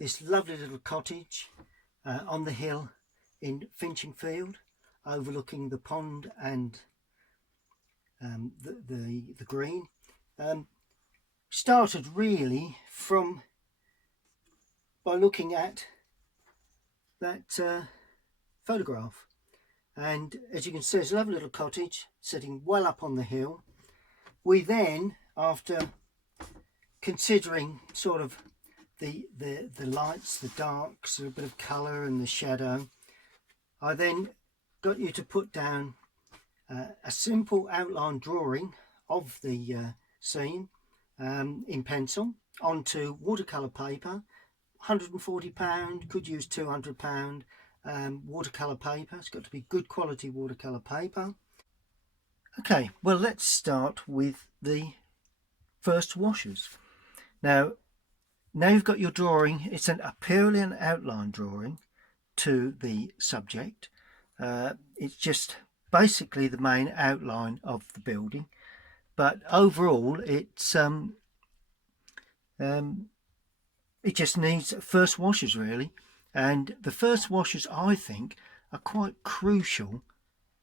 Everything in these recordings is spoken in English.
this lovely little cottage on the hill in Finchingfield, overlooking the pond and the green. Started really from by looking at that photograph, and as you can see, it's a lovely little cottage sitting well up on the hill. We then, after considering sort of the lights, the darks, a bit of colour and the shadow, I then got you to put down a simple outline drawing of the scene in pencil onto watercolour paper. £140, could use £200 watercolour paper. It's got to be good quality watercolour paper. Okay, well, let's start with the first washes. Now you've got your drawing. It's purely an outline drawing to the subject. It's just basically the main outline of the building, but overall it's it just needs first washes really, and the first washes I think are quite crucial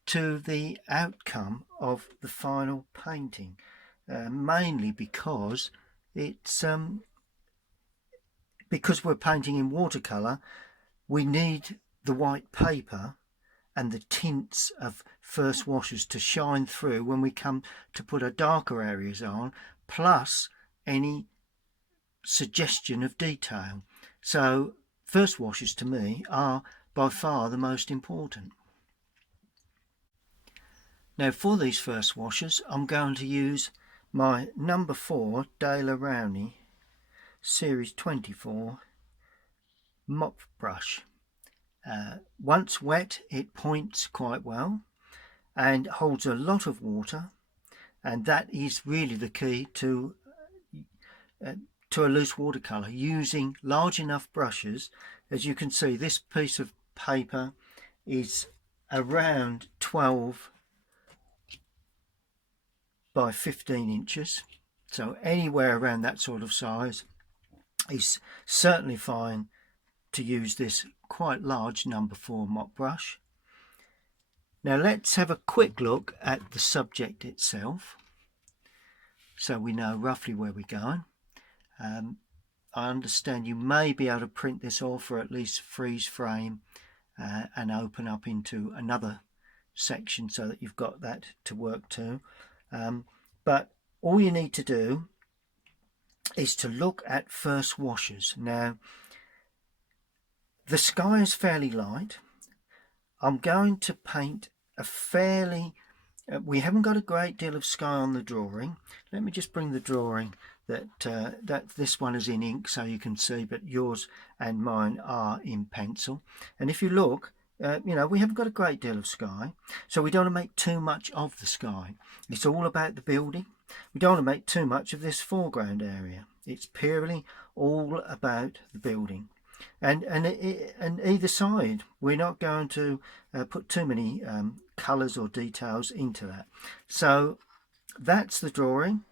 to the outcome of the final painting, mainly because it's because we're painting in watercolour, we need the white paper and the tints of first washes to shine through when we come to put our darker areas on, plus any suggestion of detail. So first washes to me are by far the most important. Now for these first washes I'm going to use my number 4 Daler Rowney Series 24 mop brush. Once wet, it points quite well and holds a lot of water, and that is really the key to a loose watercolour, using large enough brushes. As you can see, this piece of paper is around 12 by 15 inches, so anywhere around that sort of size is certainly fine to use this quite large number 4 mop brush. Now let's have a quick look at the subject itself so we know roughly where we're going. I understand you may be able to print this off or at least freeze frame and open up into another section so that you've got that to work to, but all you need to do is to look at first washes. Now the sky is fairly light. I'm going to paint a fairly we haven't got a great deal of sky on the drawing. Let me just bring the drawing that this one is in ink so you can see, but yours and mine are in pencil. And if you look, you know, we haven't got a great deal of sky, so we don't want to make too much of the sky. It's all about the building. We don't want to make too much of this foreground area. It's purely all about the building. And either side, we're not going to put too many colours or details into that. So that's the drawing.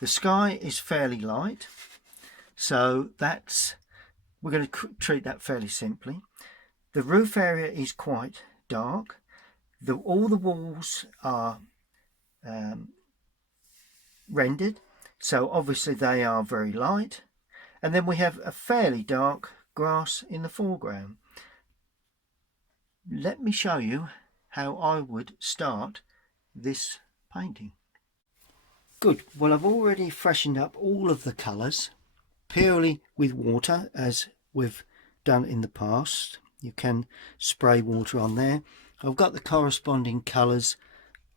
The sky is fairly light, so we're going to treat that fairly simply. The roof area is quite dark. All the walls are rendered, so obviously they are very light. And then we have a fairly dark grass in the foreground. Let me show you how I would start this painting. Good. Well, I've already freshened up all of the colours purely with water, as we've done in the past. You can spray water on there. I've got the corresponding colours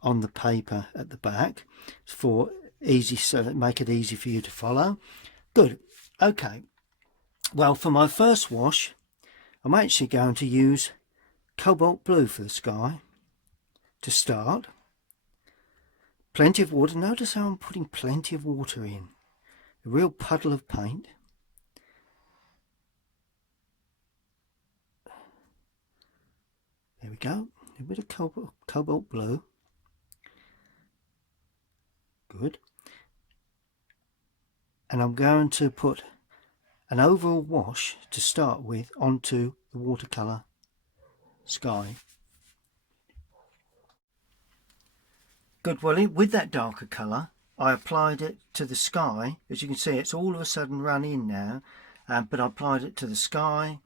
on the paper at the back for easy, so that make it easy for you to follow. Good. Okay. Well, for my first wash, I'm actually going to use cobalt blue for the sky to start. Plenty of water. Notice how I'm putting plenty of water in. A real puddle of paint. There we go. A bit of cobalt blue. Good. And I'm going to put an overall wash to start with onto the watercolour sky. Good, well, with that darker colour I applied it to the sky. As you can see, it's all of a sudden run in now, but I applied it to the sky,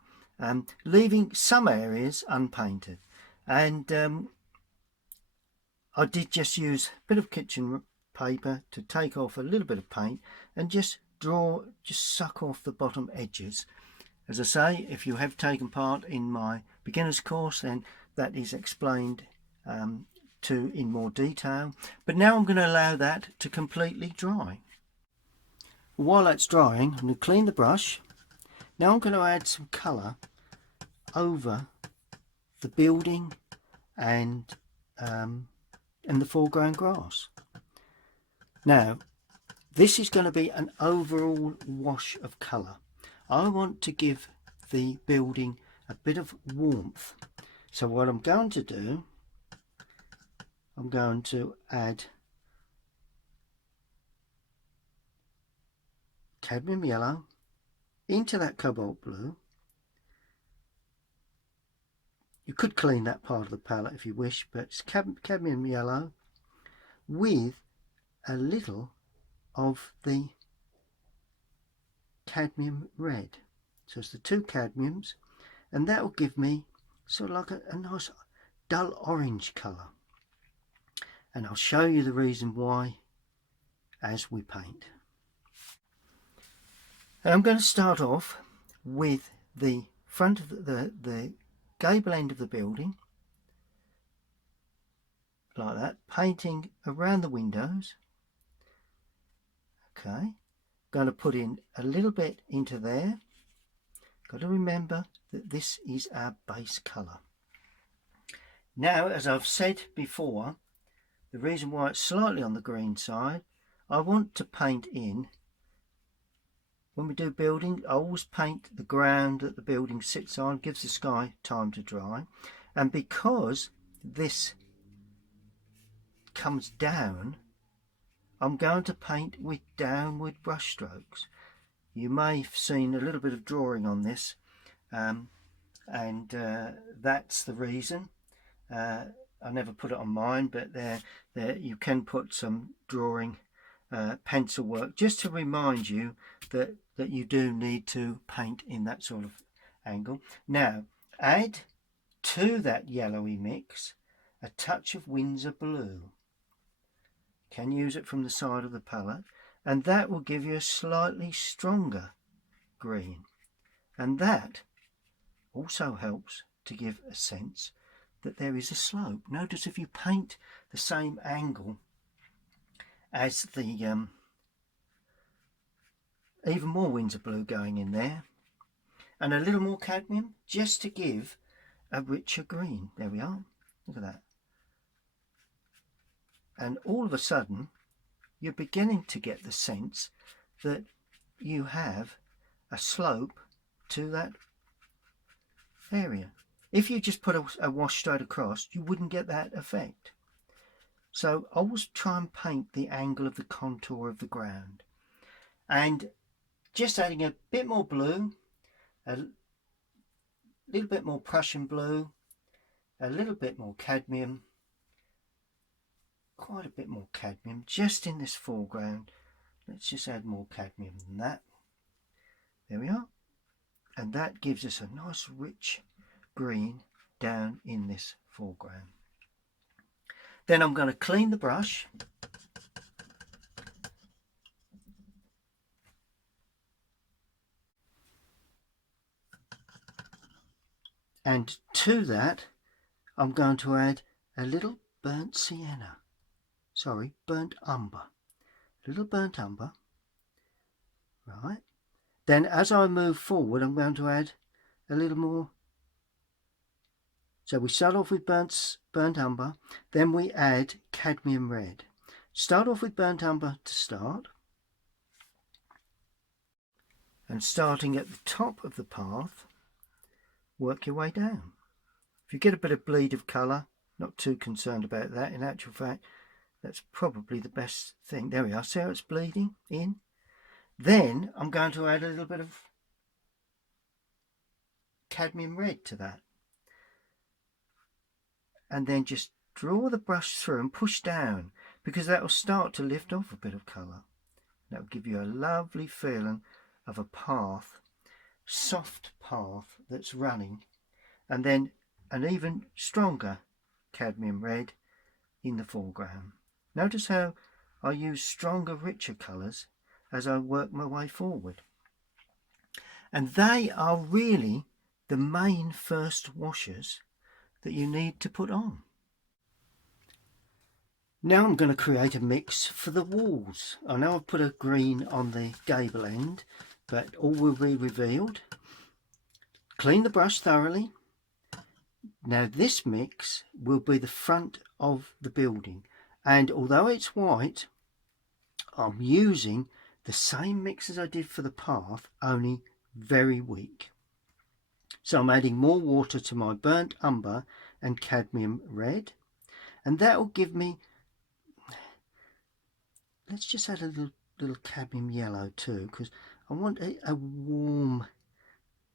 leaving some areas unpainted. And I did just use a bit of kitchen paper to take off a little bit of paint and just suck off the bottom edges. As I say, if you have taken part in my beginner's course, then that is explained in more detail. But now I'm going to allow that to completely dry. While that's drying, I'm going to clean the brush. Now I'm going to add some colour over the building and the foreground grass. Now this is going to be an overall wash of colour. I want to give the building a bit of warmth. So what I'm going to do, I'm going to add cadmium yellow into that cobalt blue. You could clean that part of the palette if you wish, but it's cadmium yellow with a little of the cadmium red. So it's the two cadmiums, and that will give me sort of like a nice dull orange colour. And I'll show you the reason why as we paint. And I'm going to start off with the front of the gable end of the building, like that, painting around the windows. Okay, going to put in a little bit into there. Got to remember that this is our base colour. Now, as I've said before, the reason why it's slightly on the green side, I want to paint in, when we do building, I always paint the ground that the building sits on, gives the sky time to dry. And because this comes down, I'm going to paint with downward brush strokes. You may have seen a little bit of drawing on this, and that's the reason. I never put it on mine, but there you can put some drawing pencil work just to remind you that you do need to paint in that sort of angle. Now add to that yellowy mix a touch of Windsor blue. Can use it from the side of the palette, and that will give you a slightly stronger green, and that also helps to give a sense that there is a slope. Notice if you paint the same angle as the even more Windsor blue going in there, and a little more cadmium just to give a richer green. There we are, look at that. And all of a sudden you're beginning to get the sense that you have a slope to that area. If you just put a wash straight across, you wouldn't get that effect. So always try and paint the angle of the contour of the ground. And just adding a bit more blue, a little bit more Prussian blue, a little bit more cadmium, quite a bit more cadmium just in this foreground. Let's just add more cadmium than that. There we are. And that gives us a nice rich green down in this foreground. Then I'm going to clean the brush. And to that, I'm going to add a little burnt sienna. Sorry, burnt umber. A little burnt umber. Right. Then as I move forward, I'm going to add a little more. So we start off with burnt umber, then we add cadmium red. Start off with burnt umber to start. And starting at the top of the path, work your way down. If you get a bit of bleed of colour, not too concerned about that. In actual fact, that's probably the best thing. There we are. See how it's bleeding in? Then I'm going to add a little bit of cadmium red to that. And then just draw the brush through and push down, because that will start to lift off a bit of colour. That will give you a lovely feeling of a path, soft path that's running, and then an even stronger cadmium red in the foreground. Notice how I use stronger, richer colours as I work my way forward. And they are really the main first washes that you need to put on. Now I'm going to create a mix for the walls. I know I've put a green on the gable end, but all will be revealed. Clean the brush thoroughly. Now this mix will be the front of the building, and although it's white, I'm using the same mix as I did for the path, only very weak. So I'm adding more water to my burnt umber and cadmium red, and that will give me, let's just add a little cadmium yellow too, because I want a warm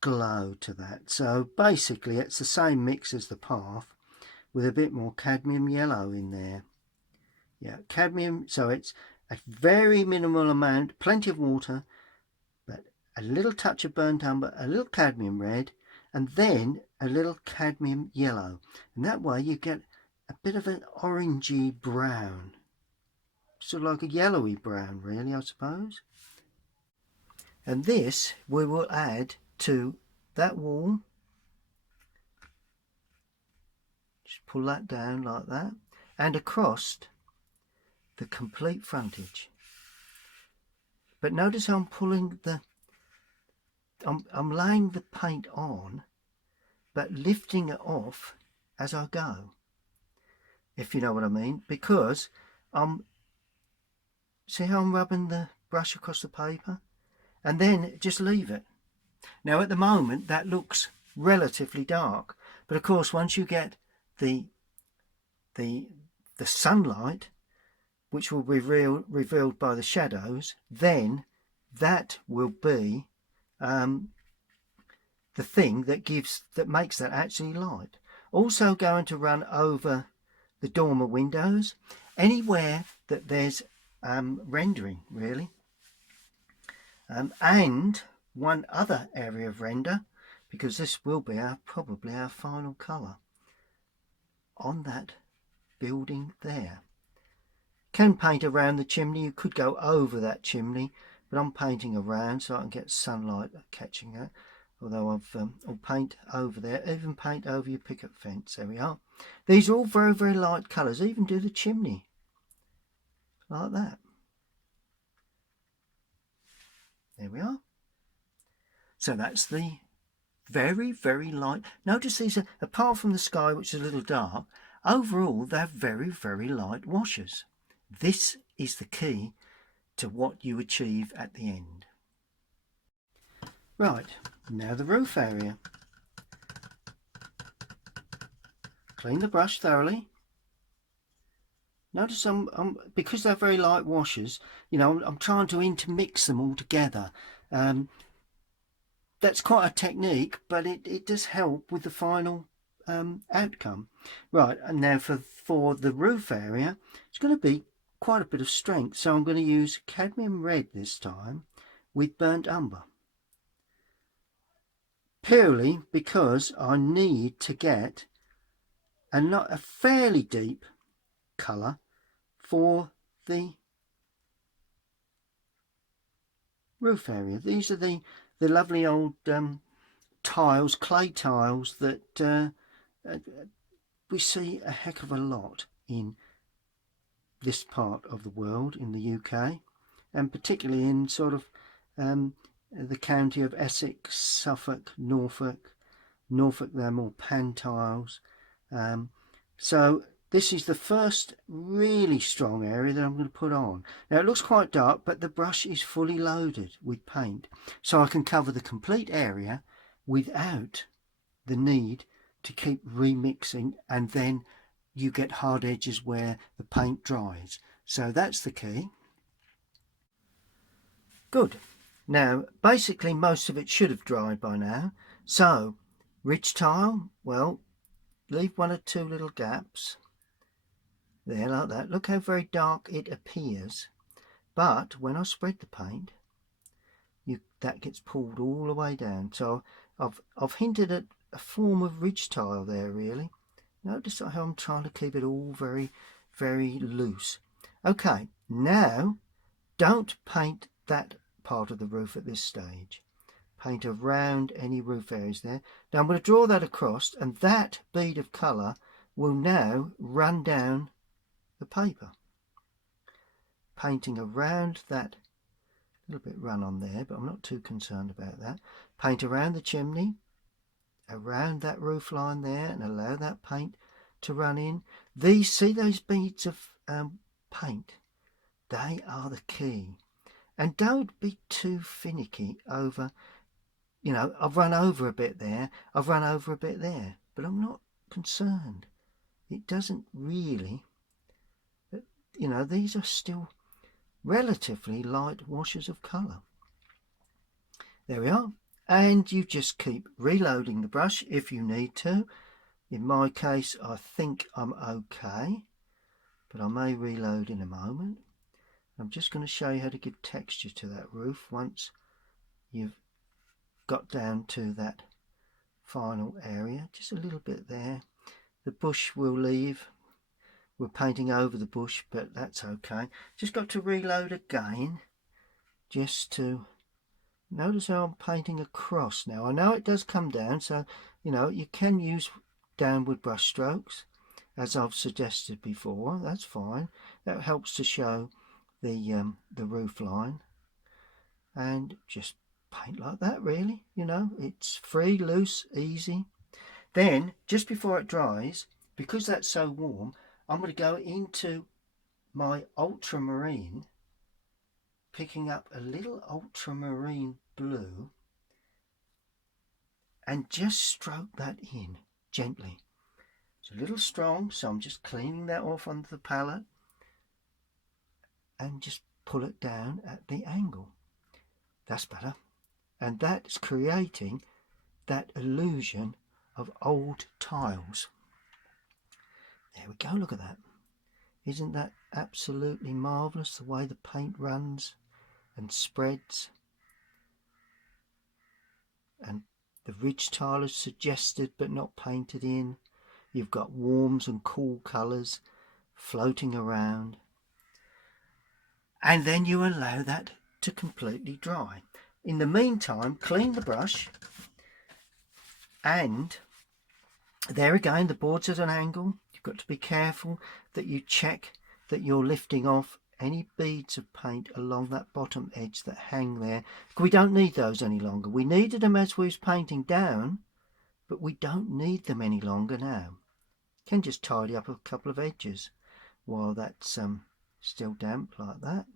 glow to that. So basically it's the same mix as the path with a bit more cadmium yellow in there. Yeah, cadmium, so it's a very minimal amount, plenty of water, but a little touch of burnt umber, a little cadmium red, and then a little cadmium yellow, and that way you get a bit of an orangey brown, sort of like a yellowy brown really, I suppose. And this we will add to that wall. Just pull that down like that, and across the complete frontage. But notice I'm pulling I'm laying the paint on, but lifting it off as I go, if you know what I mean, because see how I'm rubbing the brush across the paper, and then just leave it. Now at the moment that looks relatively dark, but of course once you get the sunlight, which will be revealed by the shadows, then that will be the thing that makes that actually light. Also going to run over the dormer windows, anywhere that there's rendering really, and one other area of render, because this will be probably our final colour on that building there. Can paint around the chimney, you could go over that chimney, but I'm painting around so I can get sunlight catching that. Although I'll paint over there, even paint over your picket fence. There we are. These are all very, very light colours. Even do the chimney like that. There we are. So that's the very, very light. Notice these are, apart from the sky, which is a little dark, overall they're very, very light washes. This is the key to what you achieve at the end. Right, now the roof area. Clean the brush thoroughly. Notice because they're very light washes, you know, I'm trying to intermix them all together. That's quite a technique, but it does help with the final outcome. Right, and now for the roof area, it's going to be quite a bit of strength, so I'm going to use cadmium red this time with burnt umber, purely because I need to get a fairly deep colour for the roof area. These are the lovely old tiles, clay tiles that we see a heck of a lot in this part of the world, in the UK, and particularly in sort of the county of Essex, Suffolk, Norfolk. They're more pan tiles. So this is the first really strong area that I'm going to put on. Now it looks quite dark, but the brush is fully loaded with paint, so I can cover the complete area without the need to keep remixing, and then you get hard edges where the paint dries. So that's the key. Good. Now basically most of it should have dried by now, so Ridge tile, well, leave 1 or 2 little gaps there like that. Look how very dark it appears, but when I spread the paint, that gets pulled all the way down. So I've hinted at a form of ridge tile there, really. Notice how I'm trying to keep it all very, very loose. Okay, now don't paint that part of the roof at this stage. Paint around any roof areas there. Now I'm going to draw that across, and that bead of colour will now run down the paper. Painting around that, a little bit run on there, but I'm not too concerned about that. Paint around the chimney, around that roof line there, and allow that paint to run in. See those beads of paint? They are the key. And don't be too finicky over, you know, I've run over a bit there, I've run over a bit there, but I'm not concerned. It doesn't really, you know, these are still relatively light washes of colour. There we are. And you just keep reloading the brush if you need to. In my case, I think I'm okay, but I may reload in a moment. I'm just going to show you how to give texture to that roof once you've got down to that final area. Just a little bit there. The bush will leave. We're painting over the bush, but that's okay. Just got to reload again, just to notice how I'm painting across now. I know it does come down, so you know you can use downward brush strokes, as I've suggested before. That's fine. That helps to show the roof line, and just paint like that. Really, you know, it's free, loose, easy. Then just before it dries, because that's so warm, I'm going to go into my ultramarine, picking up a little ultramarine blue, and just stroke that in gently. It's a little strong, so I'm just cleaning that off onto the palette and just pull it down at the angle. That's better. And that's creating that illusion of old tiles. There we go, look at that. Isn't that absolutely marvellous, the way the paint runs and spreads? And the ridge tile is suggested but not painted in. You've got warms and cool colours floating around. And then you allow that to completely dry. In the meantime, clean the brush, and there again, the board's at an angle. You've got to be careful that you check that you're lifting off any beads of paint along that bottom edge that hang there. We don't need those any longer. We needed them as we was painting down, but we don't need them any longer now. You can just tidy up a couple of edges while that's still damp like that.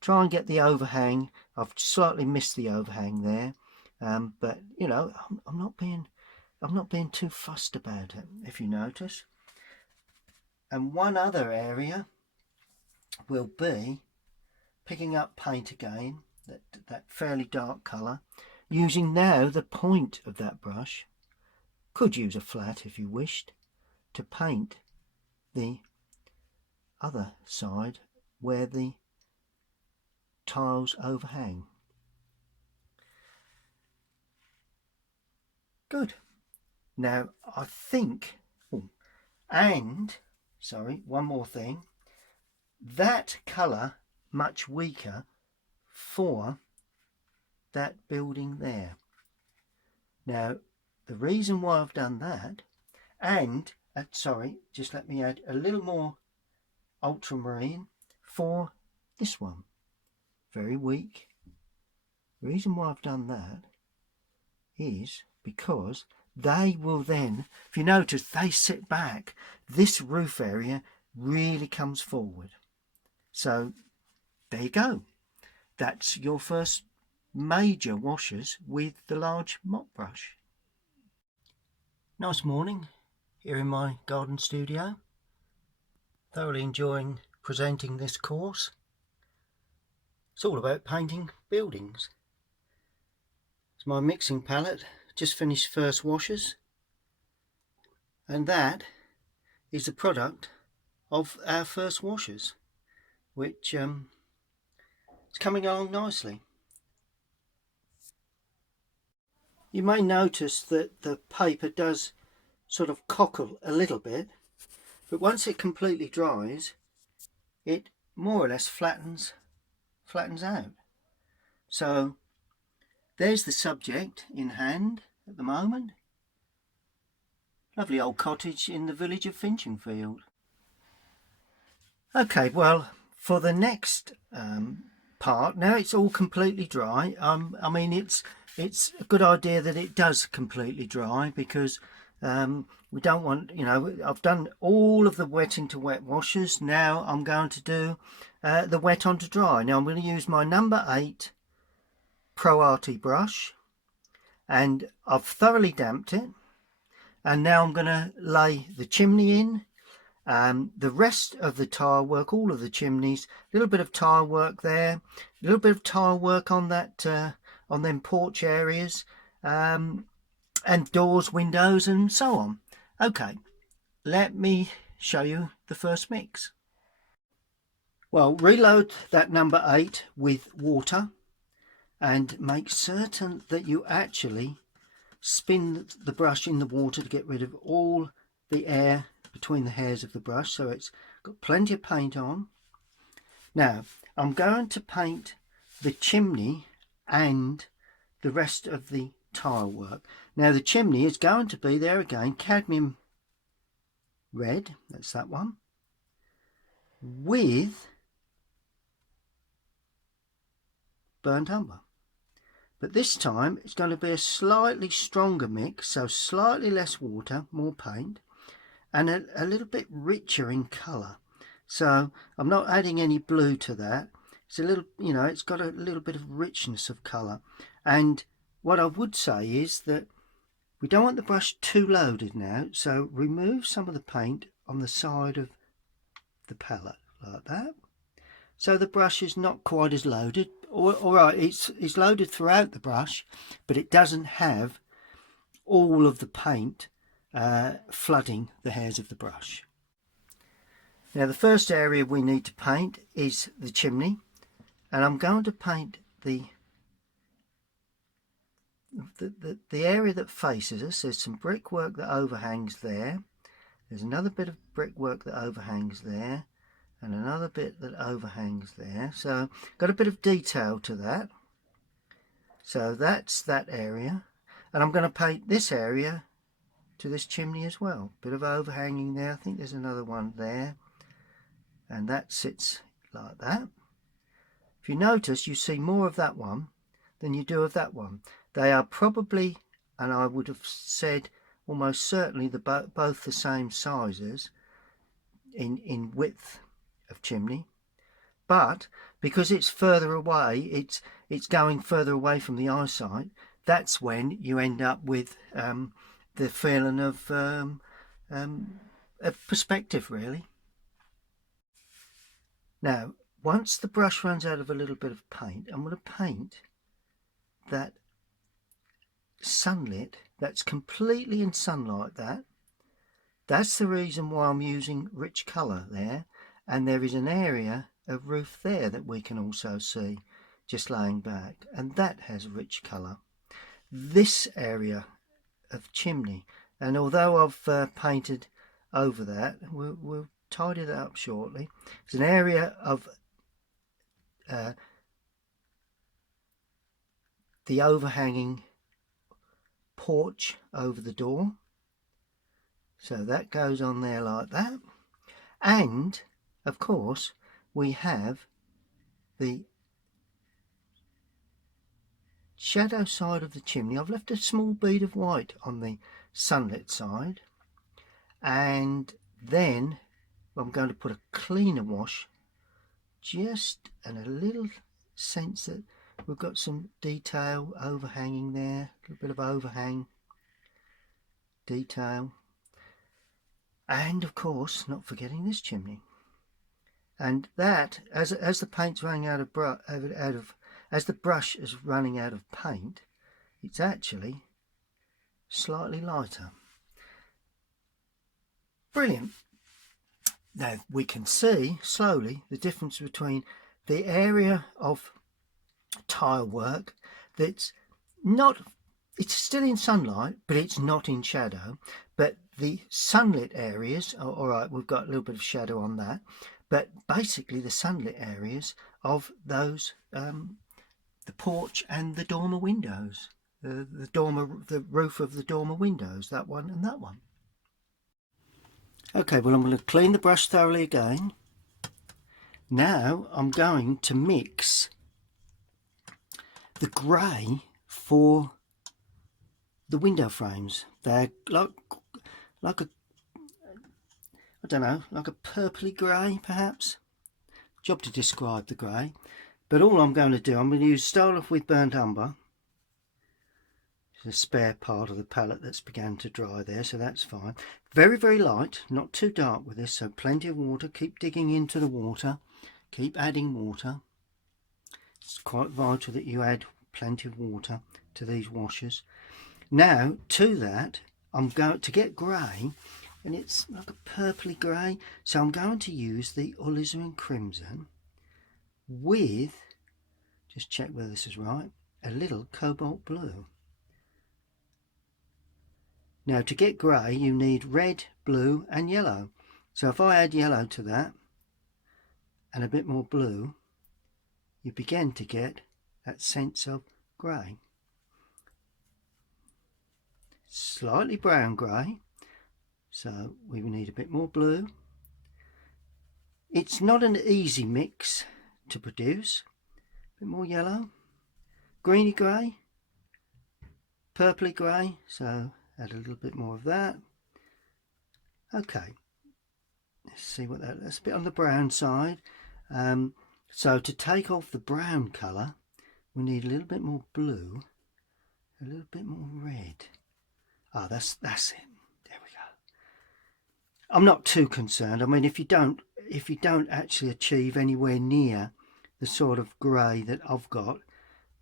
Try and get the overhang. I've slightly missed the overhang there, but you know, I'm not being too fussed about it, if you notice. And one other area will be picking up paint again, that fairly dark colour, using now the point of that brush. Could use a flat if you wished, to paint the other side where the tiles overhang. Good. Now I think, one more thing, that colour much weaker for that building there. Now the reason why I've done that, and just let me add a little more ultramarine for this one. Very weak. The reason why I've done that is because they will then, if you notice, they sit back. This roof area really comes forward. So there you go. That's your first major washes with the large mop brush. Nice morning here in my garden studio. Thoroughly enjoying presenting this course. It's all about painting buildings. It's my mixing palette, just finished first washes, and that is the product of our first washers, which is coming along nicely. You may notice that the paper does sort of cockle a little bit, but once it completely dries, it more or less flattens out. So there's the subject in hand at the moment. Lovely old cottage in the village of Finchingfield. Okay, well, for the next part, now it's all completely dry. I mean, it's a good idea that it does completely dry, because we don't want, you know, I've done all of the wet into wet washes. Now I'm going to do the wet onto dry. Now I'm going to use my number 8 Pro Arty brush, and I've thoroughly damped it, and now I'm going to lay the chimney in. The rest of the tile work, all of the chimneys, a little bit of tile work there, a little bit of tile work on that, on them porch areas, and doors, windows, and so on. Okay, let me show you the first mix. Well, reload that number 8 with water, and make certain that you actually spin the brush in the water to get rid of all the air between the hairs of the brush, so it's got plenty of paint on. Now I'm going to paint the chimney and the rest of the tile work. Now the chimney is going to be, there again, cadmium red, that's that one, with burnt umber. But this time it's going to be a slightly stronger mix, so slightly less water, more paint, and a little bit richer in colour. So I'm not adding any blue to that. It's a little, you know, it's got a little bit of richness of colour. And what I would say is that we don't want the brush too loaded now, so remove some of the paint on the side of the palette like that. So the brush is not quite as loaded. All right, it's loaded throughout the brush, but it doesn't have all of the paint flooding the hairs of the brush. Now the first area we need to paint is the chimney, and I'm going to paint the area that faces us. There's some brickwork that overhangs there. There's another bit of brickwork that overhangs there, and another bit that overhangs there. So got a bit of detail to that. So that's that area, and I'm going to paint this area to this chimney as well. Bit of overhanging there. I think there's another one there, and that sits like that. If you notice, you see more of that one than you do of that one. They are probably, and I would have said almost certainly, both the same sizes in width of chimney, but because it's further away, it's going further away from the eyesight. That's when you end up with the feeling of perspective, really. Now once the brush runs out of a little bit of paint, I'm going to paint that sunlit, that's completely in sunlight. That's the reason why I'm using rich colour there. And there is an area of roof there that we can also see just laying back, and that has rich colour. This area of chimney, and although I've painted over that, we'll tidy that up shortly. It's an area of the overhanging porch over the door, so that goes on there like that. And of course we have the shadow side of the chimney. I've left a small bead of white on the sunlit side, and then I'm going to put a cleaner wash just in a little sense that we've got some detail overhanging there, a little bit of overhang detail, and of course not forgetting this chimney. And that, as the paint's running out of as the brush is running out of paint, it's actually slightly lighter. Brilliant. Now we can see slowly the difference between the area of tile work that's not, it's still in sunlight, but it's not in shadow. But the sunlit areas, all right, we've got a little bit of shadow on that, but basically the sunlit areas of those, the porch and the dormer windows, the roof of the dormer windows, that one and that one. Okay, well, I'm going to clean the brush thoroughly again. Now I'm going to mix the grey for the window frames. They're like a, I don't know, like a purpley grey perhaps. Job to describe the grey. But all I'm going to do, I'm going to start off with burnt umber. There's a spare part of the palette that's began to dry there, so that's fine. Very, very light, not too dark with this, so plenty of water. Keep digging into the water, keep adding water. It's quite vital that you add plenty of water to these washes. Now to that, I'm going to get grey, and it's like a purpley grey, so I'm going to use the alizarin crimson with, just check whether this is right, a little cobalt blue. Now to get grey you need red, blue and yellow. So if I add yellow to that and a bit more blue, you begin to get that sense of grey. Slightly brown grey, so we will need a bit more blue. It's not an easy mix to produce. A bit more yellow, greeny grey, purpley grey, so add a little bit more of that. Okay, let's see what that's a bit on the brown side. So to take off the brown colour, we need a little bit more blue, a little bit more red. Ah, that's it. There we go. I'm not too concerned. I mean, if you don't actually achieve anywhere near the sort of grey that I've got,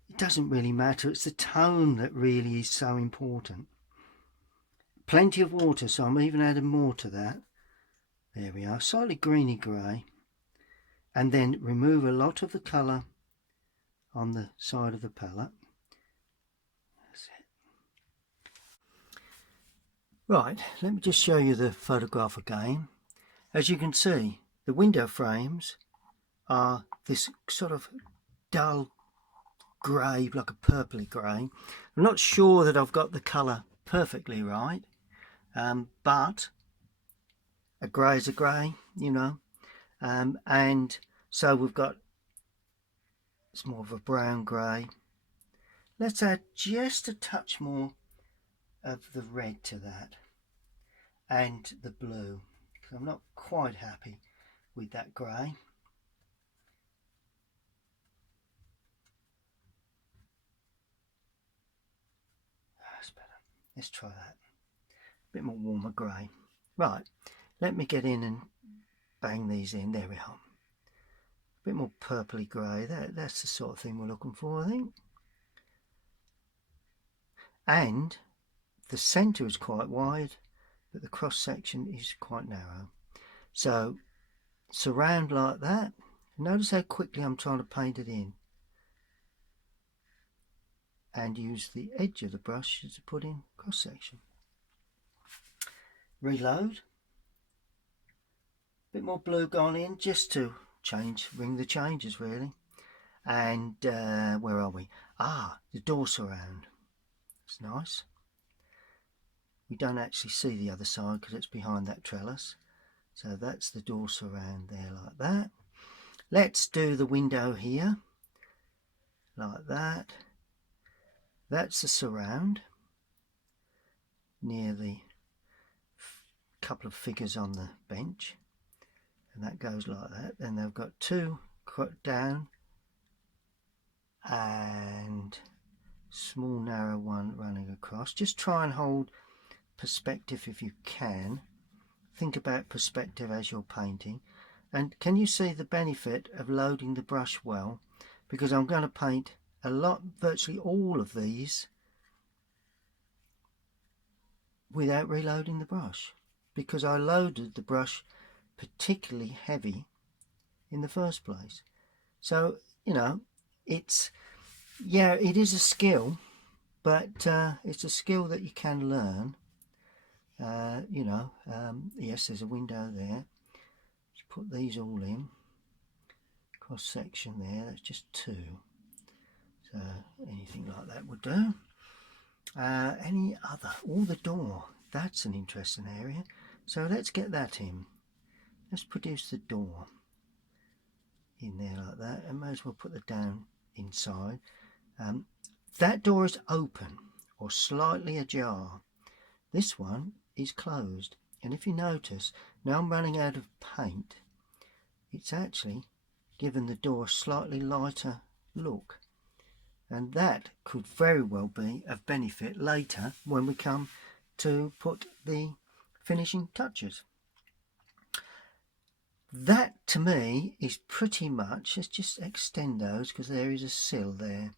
it doesn't really matter. It's the tone that really is so important. Plenty of water, so I'm even adding more to that. There we are, slightly greeny grey. And then remove a lot of the colour on the side of the palette. That's it. Right, let me just show you the photograph again. As you can see, the window frames are this sort of dull grey, like a purpley grey. I'm not sure that I've got the colour perfectly right, but a grey is a grey, you know, and so we've got, it's more of a brown grey. Let's add just a touch more of the red to that and the blue, because I'm not quite happy with that grey. That's better. Let's try that. A bit more warmer grey. Right, let me get in and bang these in. There we are. A bit more purpley grey. That's the sort of thing we're looking for, I think. And the centre is quite wide, but the cross section is quite narrow. So surround like that. Notice how quickly I'm trying to paint it in. And use the edge of the brush to put in cross section. Reload. A bit more blue gone in just to ring the changes really. And where are we? Ah, the door surround. It's nice. We don't actually see the other side because it's behind that trellis. So that's the door surround there like that. Let's do the window here like that. That's the surround near the couple of figures on the bench, and that goes like that. Then they've got two down and small narrow one running across. Just try and hold perspective if you can. Think about perspective as you're painting. And can you see the benefit of loading the brush well? Because I'm going to paint a lot, virtually all of these without reloading the brush, because I loaded the brush particularly heavy in the first place. So, you know, it's, yeah, it is a skill, but it's a skill that you can learn. You know, yes, there's a window there. Let's put these all in. Cross section there, that's just 2. So anything like that would do. Any other? Oh, the door. That's an interesting area. So let's get that in. Let's produce the door in there like that. And may as well put the down inside. That door is open or slightly ajar. This one is closed. And if you notice, now I'm running out of paint, it's actually given the door a slightly lighter look. And that could very well be of benefit later when we come to put the finishing touches. That to me is pretty much, let's just extend those because there is a sill there.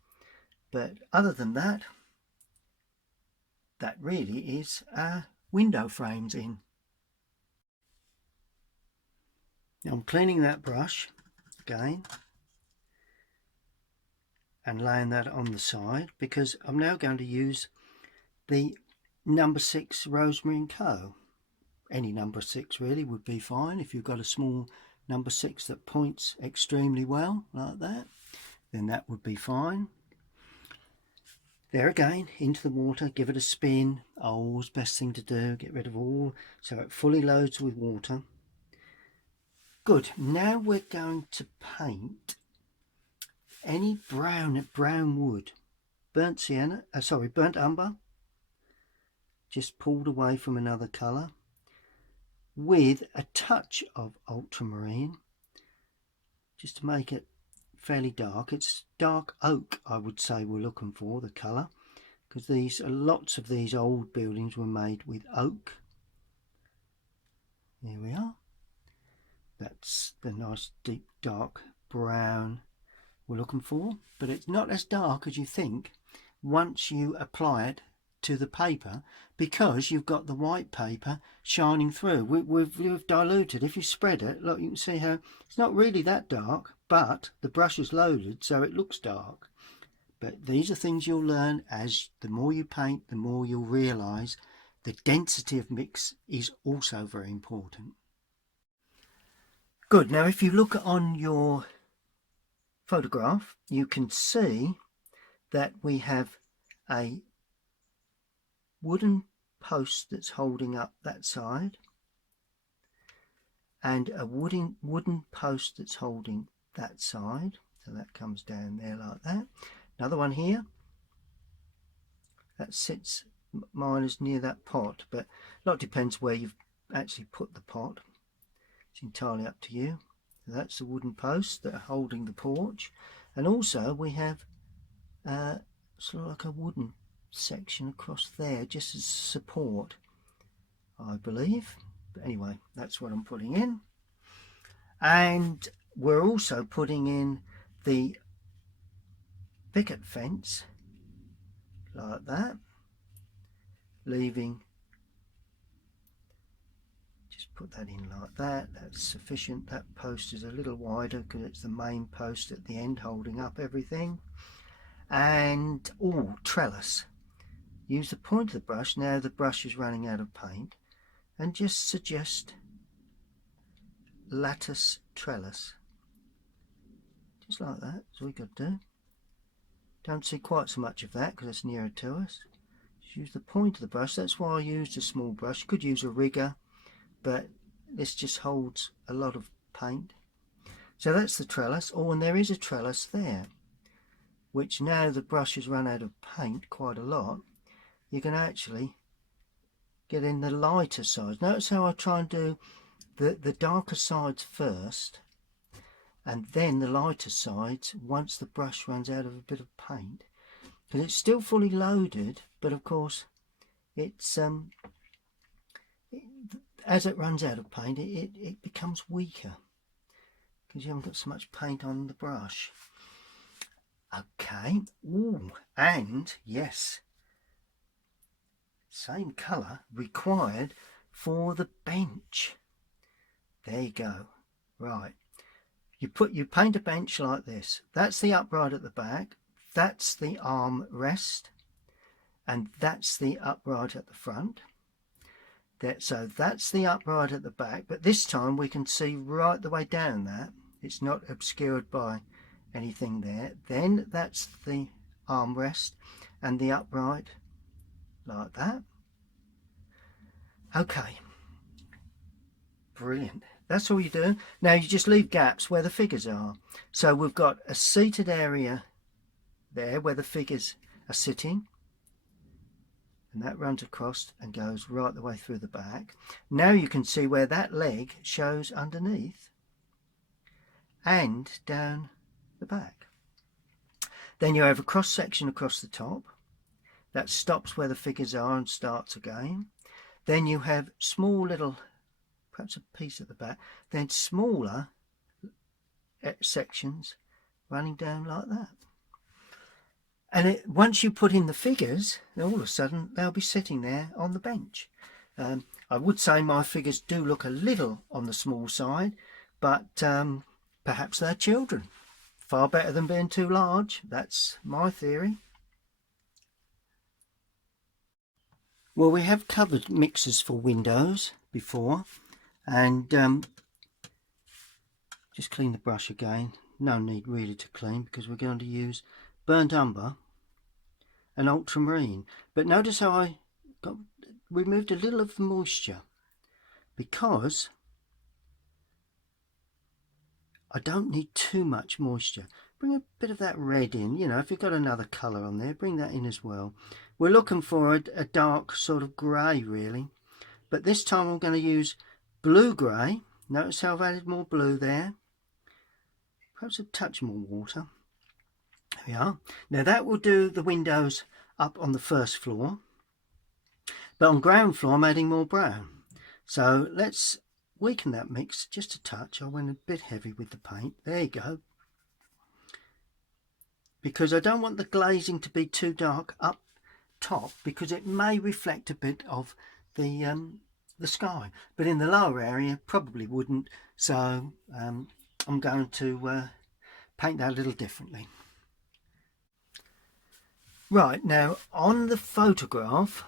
But other than that, that really is window frames in. Now I'm cleaning that brush again and laying that on the side because I'm now going to use the number 6 Rosemary & Co. Any number 6 really would be fine. If you've got a small number 6 that points extremely well like that, then that would be fine. There again, into the water, give it a spin. Always best thing to do, get rid of all, so it fully loads with water. Good, now we're going to paint any brown wood, burnt sienna, burnt umber, just pulled away from another colour, with a touch of ultramarine, just to make it fairly dark. It's dark oak, I would say we're looking for, the colour, because lots of these old buildings were made with oak. There we are. That's the nice deep dark brown we're looking for, but it's not as dark as you think once you apply it to the paper, because you've got the white paper shining through. We've diluted. If you spread it, look, you can see how it's not really that dark, but the brush is loaded so it looks dark. But these are things you'll learn as the more you paint, the more you'll realise the density of mix is also very important. Good. Now if you look on your photograph, you can see that we have a wooden post that's holding up that side and a wooden post that's holding that side, so that comes down there like that. Another one here that sits, mine is near that pot, but a lot depends where you've actually put the pot. It's entirely up to you. So that's the wooden posts that are holding the porch, and also we have sort of like a wooden section across there just as support, I believe. But anyway, that's what I'm putting in. And we're also putting in the picket fence like that, leaving, just put that in like that. That's sufficient. That post is a little wider because it's the main post at the end holding up everything. And trellis. Use the point of the brush, now the brush is running out of paint, and just suggest lattice trellis. Just like that, that's all we got to do. Don't see quite so much of that because it's nearer to us. Just use the point of the brush, that's why I used a small brush. You could use a rigger, but this just holds a lot of paint. So that's the trellis. And there is a trellis there, which now the brush has run out of paint quite a lot, you can actually get in the lighter sides. Notice how I try and do the darker sides first and then the lighter sides once the brush runs out of a bit of paint, because it's still fully loaded, but of course it's as it runs out of paint it becomes weaker because you haven't got so much paint on the brush. Okay. And yes, same colour required for the bench. There you go. Right, you paint a bench like this. That's the upright at the back, that's the arm rest, and that's the upright at the front. So that's the upright at the back, but this time we can see right the way down that. It's not obscured by anything there. Then that's the armrest and the upright like that. Okay, brilliant. That's all you do. Now you just leave gaps where the figures are. So we've got a seated area there where the figures are sitting, and that runs across and goes right the way through the back. Now you can see where that leg shows underneath and down the back. Then you have a cross section across the top that stops where the figures are and starts again. Then you have small little, perhaps a piece at the back, then smaller sections running down like that. And once you put in the figures, all of a sudden they'll be sitting there on the bench. I would say my figures do look a little on the small side, but perhaps they're children. Far better than being too large. That's my theory. Well, we have covered mixers for windows before, and just clean the brush again. No need really to clean because we're going to use burnt umber and ultramarine. But notice how I removed a little of the moisture, because I don't need too much moisture. Bring a bit of that red in, you know, if you've got another colour on there, bring that in as well. We're looking for a dark sort of grey really, but this time I'm going to use blue grey. Notice how I've added more blue there, perhaps a touch more water. There we are. Now that will do the windows up on the first floor, but on ground floor I'm adding more brown. So let's weaken that mix just a touch. I went a bit heavy with the paint. There you go. Because I don't want the glazing to be too dark up top, because it may reflect a bit of the sky, but in the lower area probably wouldn't. So I'm going to paint that a little differently. Right, now on the photograph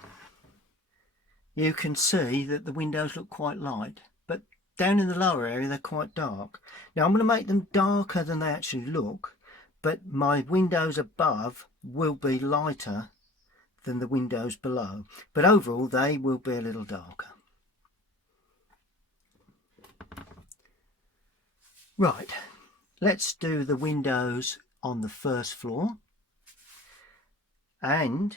you can see that the windows look quite light, but down in the lower area they're quite dark. Now I'm going to make them darker than they actually look, but my windows above will be lighter than the windows below, but overall they will be a little darker. Right, let's do the windows on the first floor, and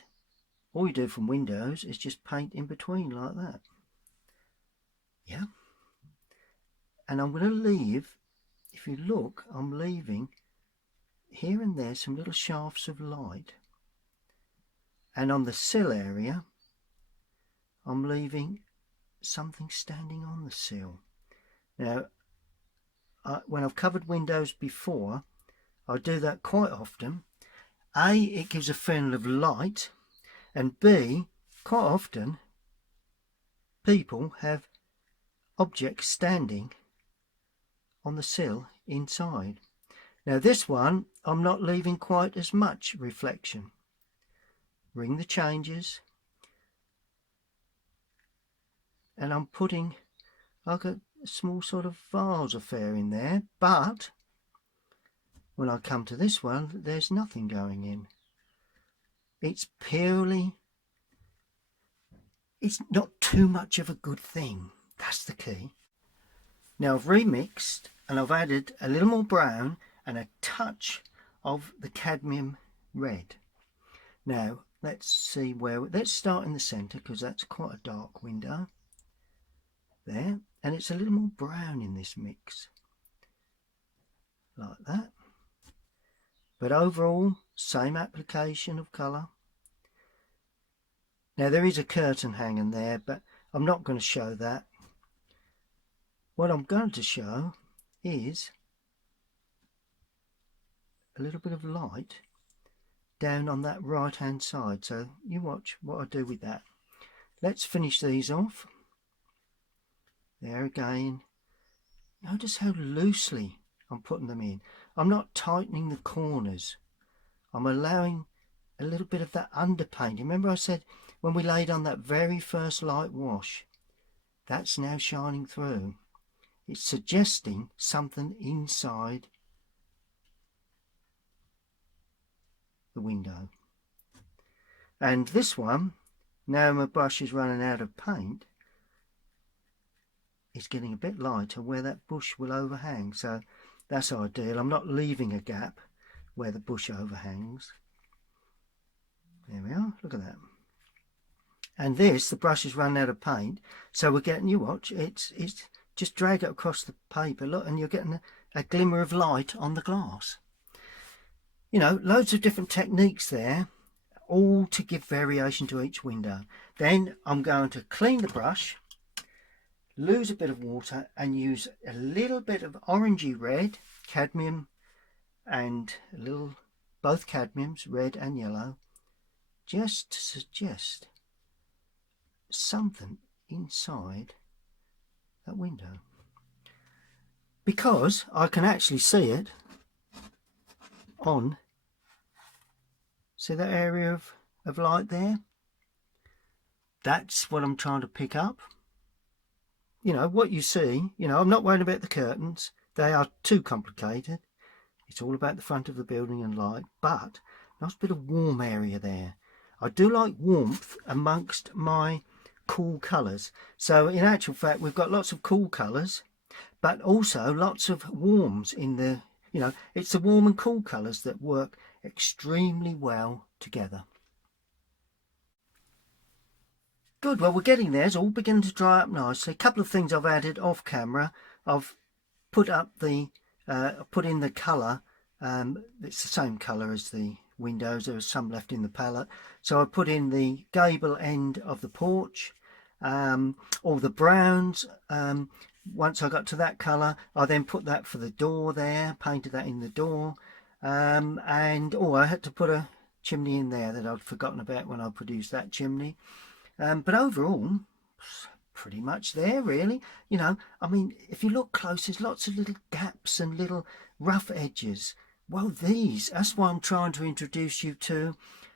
all you do from windows is just paint in between like that. Yeah, and I'm going to leave, if you look, I'm leaving here and there some little shafts of light, and on the sill area I'm leaving something standing on the sill. Now when I've covered windows before, I do that quite often. A, it gives a feeling of light, and B, quite often people have objects standing on the sill inside. Now this one I'm not leaving quite as much reflection. Ring the changes, and I'm putting like a small sort of vase affair in there, but when I come to this one there's nothing going in. It's purely, it's not too much of a good thing. That's the key. Now I've remixed and I've added a little more brown and a touch of the cadmium red. Now let's see where, let's start in the centre because that's quite a dark window there, and it's a little more brown in this mix like that, but overall same application of colour. Now there is a curtain hanging there, but I'm not going to show that. What I'm going to show is a little bit of light down on that right hand side, so you watch what I do with that. let's finish these off. There again. Notice how loosely I'm putting them in. I'm not tightening the corners. I'm allowing a little bit of that underpainting. Remember I said when we laid on that very first light wash, that's now shining through. It's suggesting something inside the window. And this one, now my brush is running out of paint, is getting a bit lighter where that bush will overhang. So that's ideal. I'm not leaving a gap where the bush overhangs. There we are, look at that. And this, the brush is running out of paint, so we're getting, you watch, it's just drag it across the paper, look, and you're getting a glimmer of light on the glass. You know, loads of different techniques there, all to give variation to each window. Then I'm going to clean the brush, lose a bit of water, and use a little bit of orangey red, cadmium, and a little, both cadmiums, red and yellow, just to suggest something inside that window, because I can actually see it on, see that area of light there? That's what I'm trying to pick up. You know, what you see, you know, I'm not worried about the curtains. They are too complicated. It's all about the front of the building and light, but nice bit of warm area there. I do like warmth amongst my cool colours. So in actual fact, we've got lots of cool colours, but also lots of warms in the, you know, it's the warm and cool colours that work extremely well together. Good, well, we're getting there. It's all beginning to dry up nicely. A couple of things I've added off camera. I've put up the, put in the colour. It's the same colour as the windows. There was some left in the palette. So I put in the gable end of the porch, all the browns. Once I got to that colour, I then put that for the door there, painted that in the door. And I had to put a chimney in there that I'd forgotten about when I produced that chimney. But overall, pretty much there, really. You know, I mean, if you look close, there's lots of little gaps and little rough edges. Well, that's why I'm trying to introduce you to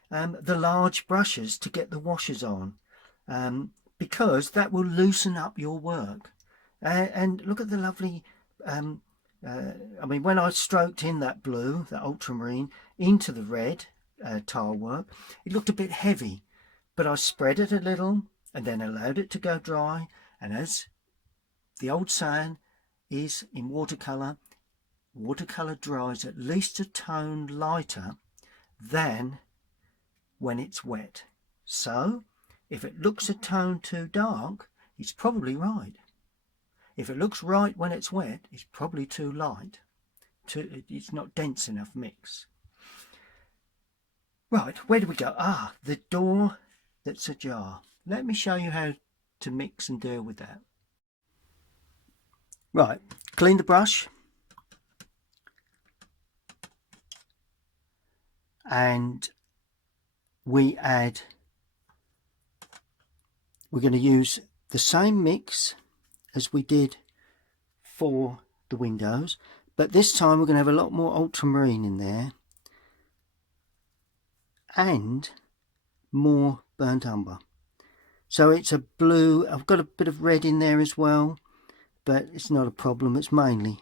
the large brushes to get the washes on, because that will loosen up your work. And look at the lovely, I mean, when I stroked in that blue, that ultramarine, into the red tile work, it looked a bit heavy, but I spread it a little and then allowed it to go dry. And as the old saying is in watercolour, watercolour dries at least a tone lighter than when it's wet. So if it looks a tone too dark, it's probably right. If it looks right when it's wet, it's probably too light. It's not dense enough mix. Right, where do we go? Ah, the door that's ajar. Let me show you how to mix and deal with that. Right, clean the brush. And we're going to use the same mix as we did for the windows, but this time we're going to have a lot more ultramarine in there and more burnt umber. So it's a blue. I've got a bit of red in there as well, but it's not a problem. It's mainly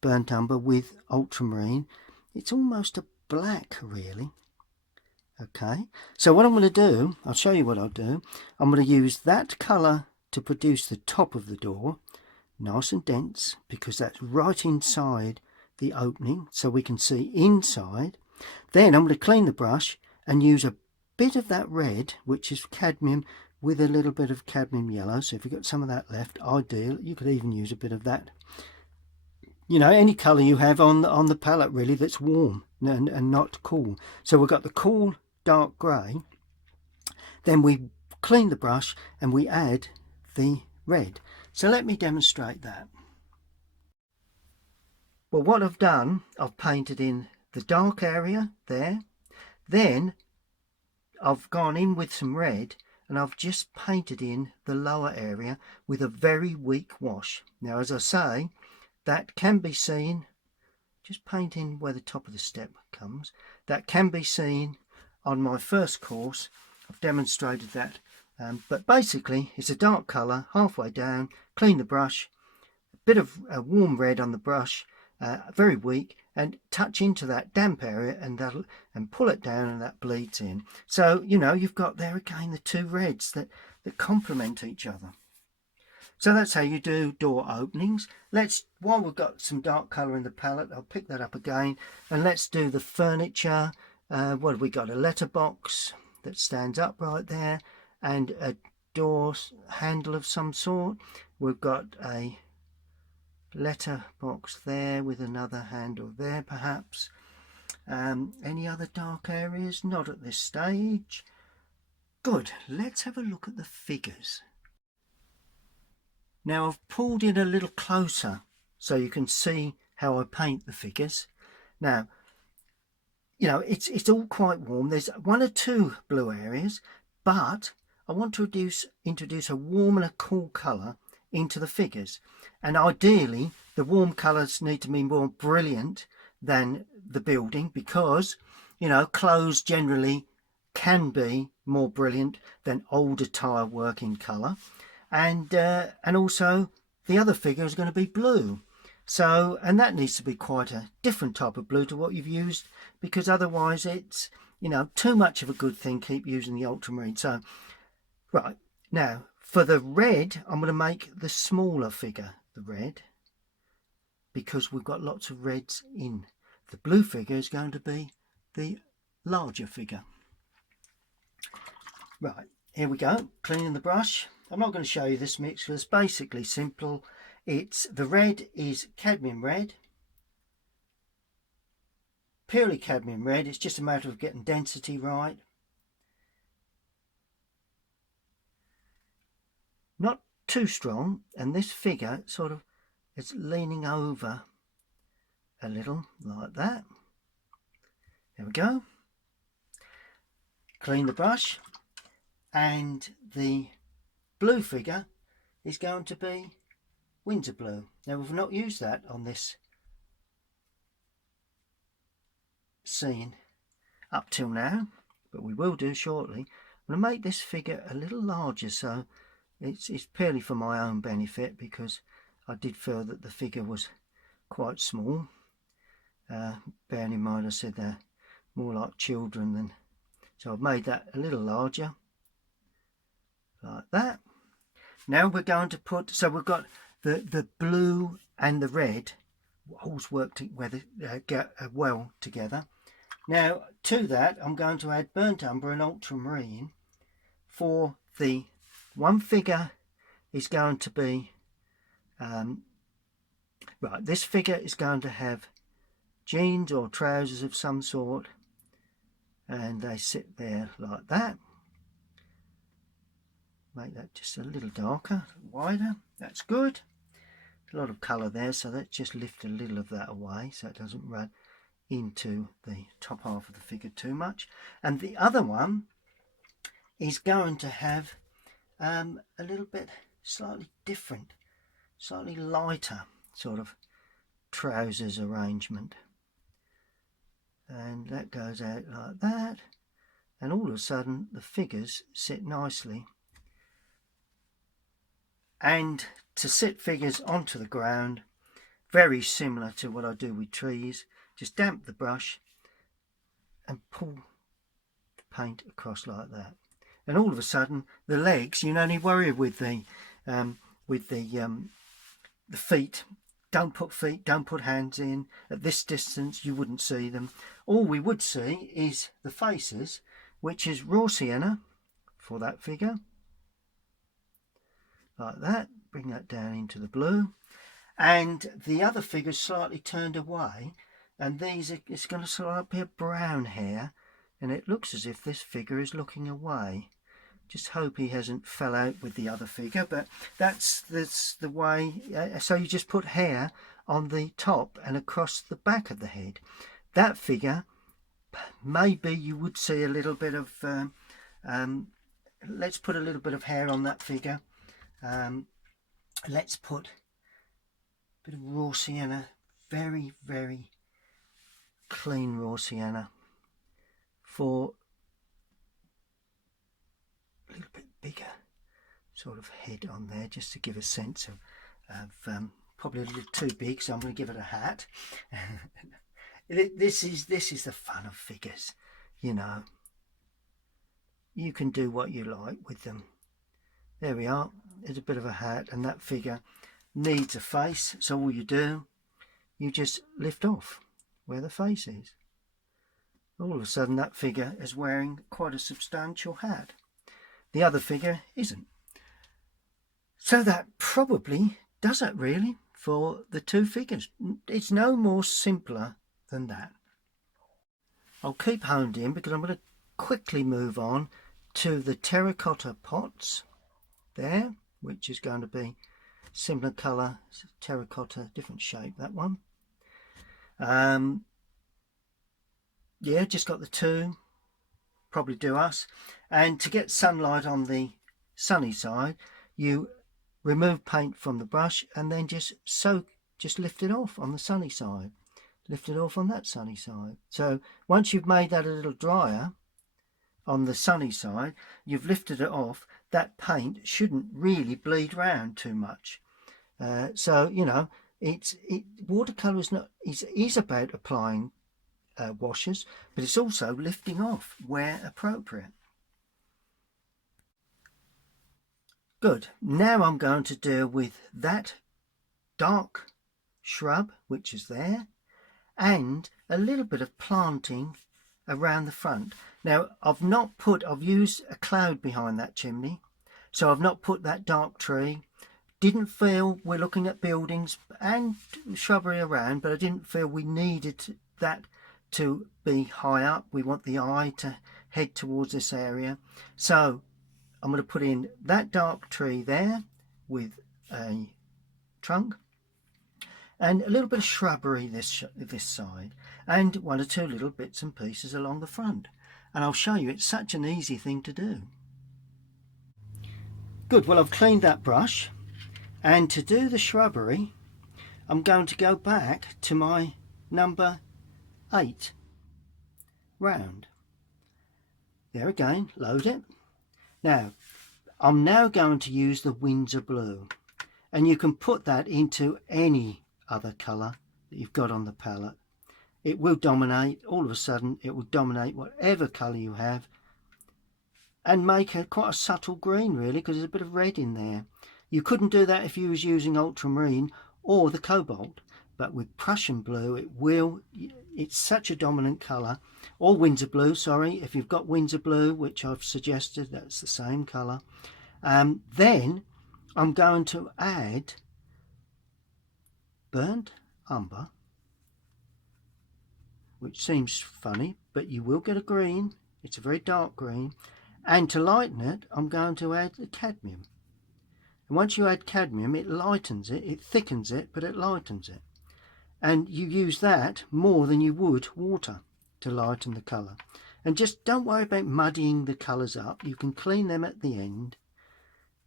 burnt umber with ultramarine. It's almost a black, really. Okay, so what I'm going to do, I'll show you what I'll do. I'm going to use that colour to produce the top of the door, nice and dense, because that's right inside the opening, so we can see inside. Then I'm going to clean the brush and use a bit of that red, which is cadmium, with a little bit of cadmium yellow. So if you've got some of that left, ideal. You could even use a bit of that, you know, any colour you have on the palette, really, that's warm and not cool. So we've got the cool dark grey. Then we clean the brush and we add the red. So let me demonstrate that. Well, what I've done, I've painted in the dark area there. Then I've gone in with some red and I've just painted in the lower area with a very weak wash. Now, as I say, that can be seen, just paint in where the top of the step comes, that can be seen on my first course. I've demonstrated that, but basically it's a dark colour halfway down. Clean the brush, a bit of a warm red on the brush, very weak, and touch into that damp area, and pull it down, and that bleeds in. So you've got there again the two reds that complement each other. So that's how you do door openings. While we've got some dark colour in the palette, I'll pick that up again, and let's do the furniture. What have we got? A letterbox that stands up right there, and a door handle of some sort. We've got a letterbox there with another handle there, perhaps. Any other dark areas? Not at this stage. Good. Let's have a look at the figures. Now I've pulled in a little closer so you can see how I paint the figures. Now, it's all quite warm. There's one or two blue areas, but I want to introduce a warm and a cool colour into the figures. And ideally, the warm colours need to be more brilliant than the building, because, clothes generally can be more brilliant than older tile work in colour. And also the other figure is going to be blue. So, and that needs to be quite a different type of blue to what you've used, because otherwise it's, too much of a good thing. Keep using the ultramarine. So, right, now for the red, I'm going to make the smaller figure the red, because we've got lots of reds in. The blue figure is going to be the larger figure. Right, here we go, cleaning the brush. I'm not going to show you this mix because it's basically simple. The red is cadmium red, purely cadmium red. It's just a matter of getting density right. Not too strong, and this figure sort of is leaning over a little like that. There we go. Clean the brush, and the blue figure is going to be Windsor blue. Now we've not used that on this scene up till now, but we will do shortly. I'm going to make this figure a little larger, so it's purely for my own benefit, because I did feel that the figure was quite small. Bearing in mind I said they're more like children than, so I've made that a little larger like that. Now we're going to put, so we've got the blue and the red always work well together. Now to that I'm going to add burnt umber and ultramarine. For the one figure is going to be right, this figure is going to have jeans or trousers of some sort, and they sit there like that. Make that just a little darker, wider. That's good. A lot of colour there, so let's just lift a little of that away so it doesn't run into the top half of the figure too much. And the other one is going to have a little bit slightly different, slightly lighter sort of trousers arrangement, and that goes out like that, and all of a sudden the figures sit nicely. And to sit figures onto the ground, very similar to what I do with trees, just damp the brush and pull the paint across like that, and all of a sudden the legs, you only worry with the feet. Don't put feet, don't put hands in. At this distance you wouldn't see them. All we would see is the faces, which is raw sienna for that figure, like that. Bring that down into the blue, and the other figure's slightly turned away, and it's going to sort of be a brown hair, and it looks as if this figure is looking away. Just hope he hasn't fell out with the other figure, but that's the way. So you just put hair on the top and across the back of the head. That figure, maybe you would see a little bit of let's put a little bit of hair on that figure. Let's put a bit of raw sienna, very, very clean raw sienna, for a little bit bigger sort of head on there, just to give a sense of probably a little too big, so I'm going to give it a hat. This is the fun of figures, you know. You can do what you like with them. There we are. There's a bit of a hat, and that figure needs a face, so all you do, you just lift off where the face is. All of a sudden that figure is wearing quite a substantial hat. The other figure isn't. So that probably does it really for the two figures. It's no more simpler than that. I'll keep honed in because I'm going to quickly move on to the terracotta pots there, which is going to be similar colour, terracotta, different shape, that one. Yeah, just got the two, probably do us. And to get sunlight on the sunny side, you remove paint from the brush and then just lift it off on the sunny side, lift it off on that sunny side. So once you've made that a little drier on the sunny side, you've lifted it off. That paint shouldn't really bleed round too much. So you know, watercolour is about applying washes, but it's also lifting off where appropriate. Good. Now I'm going to deal with that dark shrub which is there, and a little bit of planting around the front. Now I've used a cloud behind that chimney, so I've not put that dark tree. Didn't feel, we're looking at buildings and shrubbery around, but I didn't feel we needed that to be high up. We want the eye to head towards this area. So I'm going to put in that dark tree there with a trunk, and a little bit of shrubbery this side, and one or two little bits and pieces along the front. And I'll show you, it's such an easy thing to do. Good, well I've cleaned that brush, and to do the shrubbery I'm going to go back to my number 8 round. There again, load it. Now I'm now going to use the Windsor blue, and you can put that into any other colour that you've got on the palette. It will dominate, all of a sudden it will dominate whatever colour you have, and make quite a subtle green really, because there's a bit of red in there. You couldn't do that if you was using ultramarine or the cobalt, but with Prussian blue it's such a dominant colour. Or Windsor blue, sorry, if you've got Windsor blue, which I've suggested, that's the same colour. Then I'm going to add burnt umber, which seems funny, but you will get a green. It's a very dark green. And to lighten it, I'm going to add the cadmium. And once you add cadmium, it lightens it, it thickens it, but it lightens it. And you use that more than you would water to lighten the colour. And just don't worry about muddying the colours up. You can clean them at the end.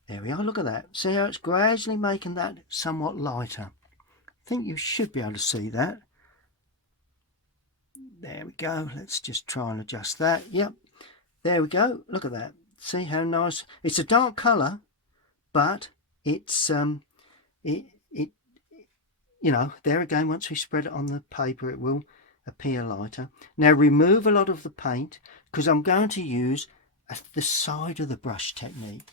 There we are, look at that. See how it's gradually making that somewhat lighter. I think you should be able to see that. There we go. Let's just try and adjust that. Yep. There we go. Look at that. See how nice. It's a dark colour, but it's you know, there again, once we spread it on the paper, it will appear lighter. Now remove a lot of the paint, because I'm going to use the side of the brush technique.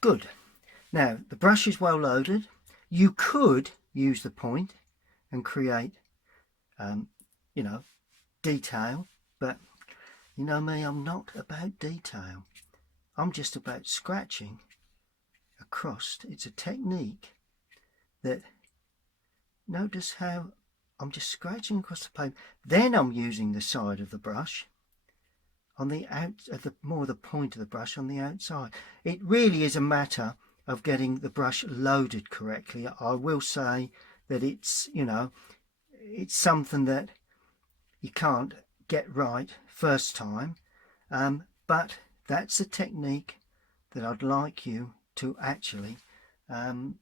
Good. Now the brush is well loaded. You could use the point and create you know, detail, but you know me, I'm not about detail. I'm just about scratching across. It's a technique that, notice how I'm just scratching across the paper, then I'm using the side of the brush on the more the point of the brush on the outside. It really is a matter of getting the brush loaded correctly. I will say that it's, you know, it's something that you can't get right first time. but that's a technique that I'd like you to actually to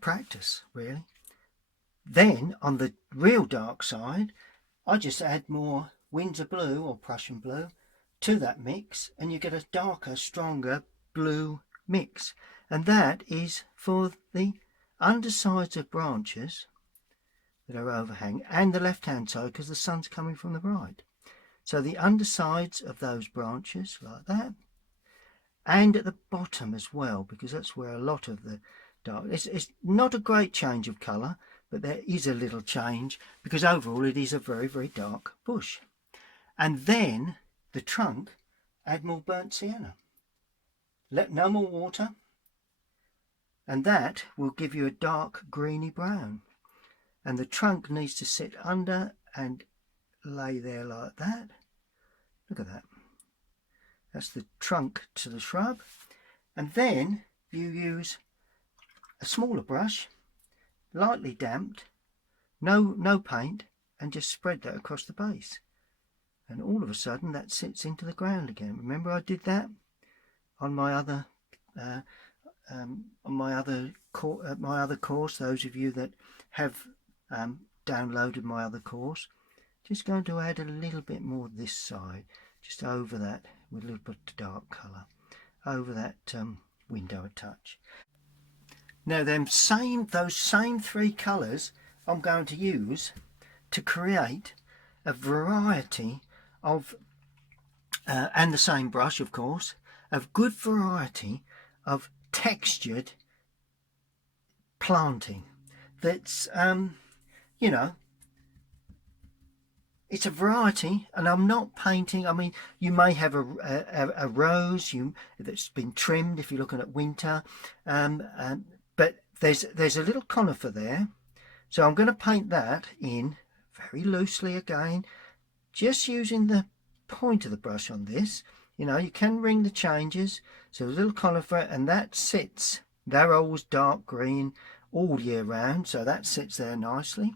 practice, really. Then on the real dark side, I just add more Windsor blue or Prussian blue to that mix, and you get a darker, stronger blue mix. And that is for the undersides of branches that are overhang, and the left hand side because the sun's coming from the right. So the undersides of those branches like that, and at the bottom as well, because that's where a lot of the dark, it's not a great change of colour, but there is a little change because overall it is a very, very dark bush. And then the trunk, add more burnt sienna. Let no more water, and that will give you a dark greeny brown. And the trunk needs to sit under and lay there like that. Look at that. That's the trunk to the shrub. And then you use a smaller brush, lightly damped, no paint, and just spread that across the base. And all of a sudden that sits into the ground again. Remember I did that on my other course. Those of you that have downloaded my other course, just going to add a little bit more this side, just over that with a little bit of dark colour, over that window a touch. Now those same three colours I'm going to use to create a variety of, and the same brush of course, of good variety of textured planting that's you know, it's a variety, and I'm not painting. I mean, you may have a rose that's been trimmed if you're looking at winter, but there's a little conifer there, so I'm going to paint that in very loosely again, just using the point of the brush on this. You know, you can ring the changes. So a little conifer, and that sits. They're always dark green all year round, so that sits there nicely.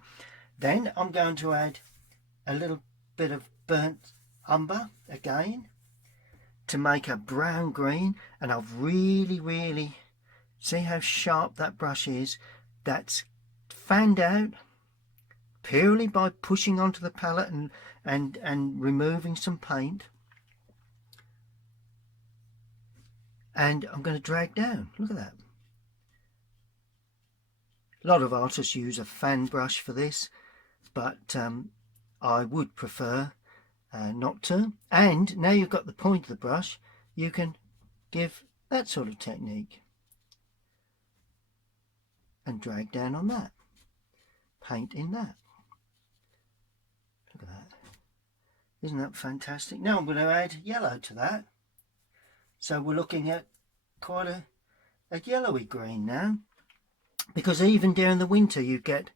Then I'm going to add a little bit of burnt umber again to make a brown green, and I've really see how sharp that brush is. That's fanned out purely by pushing onto the palette and removing some paint. And I'm going to drag down. Look at that. A lot of artists use a fan brush for this, but I would prefer not to. And now you've got the point of the brush, you can give that sort of technique and drag down on that, paint in that. Look at that. Isn't that fantastic? Now I'm going to add yellow to that, so we're looking at quite a yellowy green now, because even during the winter you get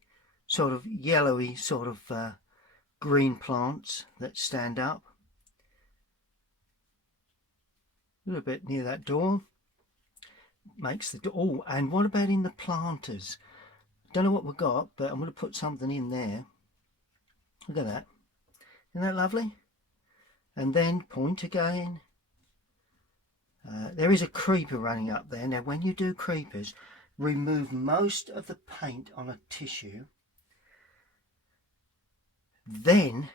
sort of yellowy sort of green plants that stand up. A little bit near that door makes the door. Oh, and what about in the planters? Don't know what we've got, but I'm going to put something in there. Look at that. Isn't that lovely? And then point again. There is a creeper running up there. Now when you do creepers, remove most of the paint on a tissue, then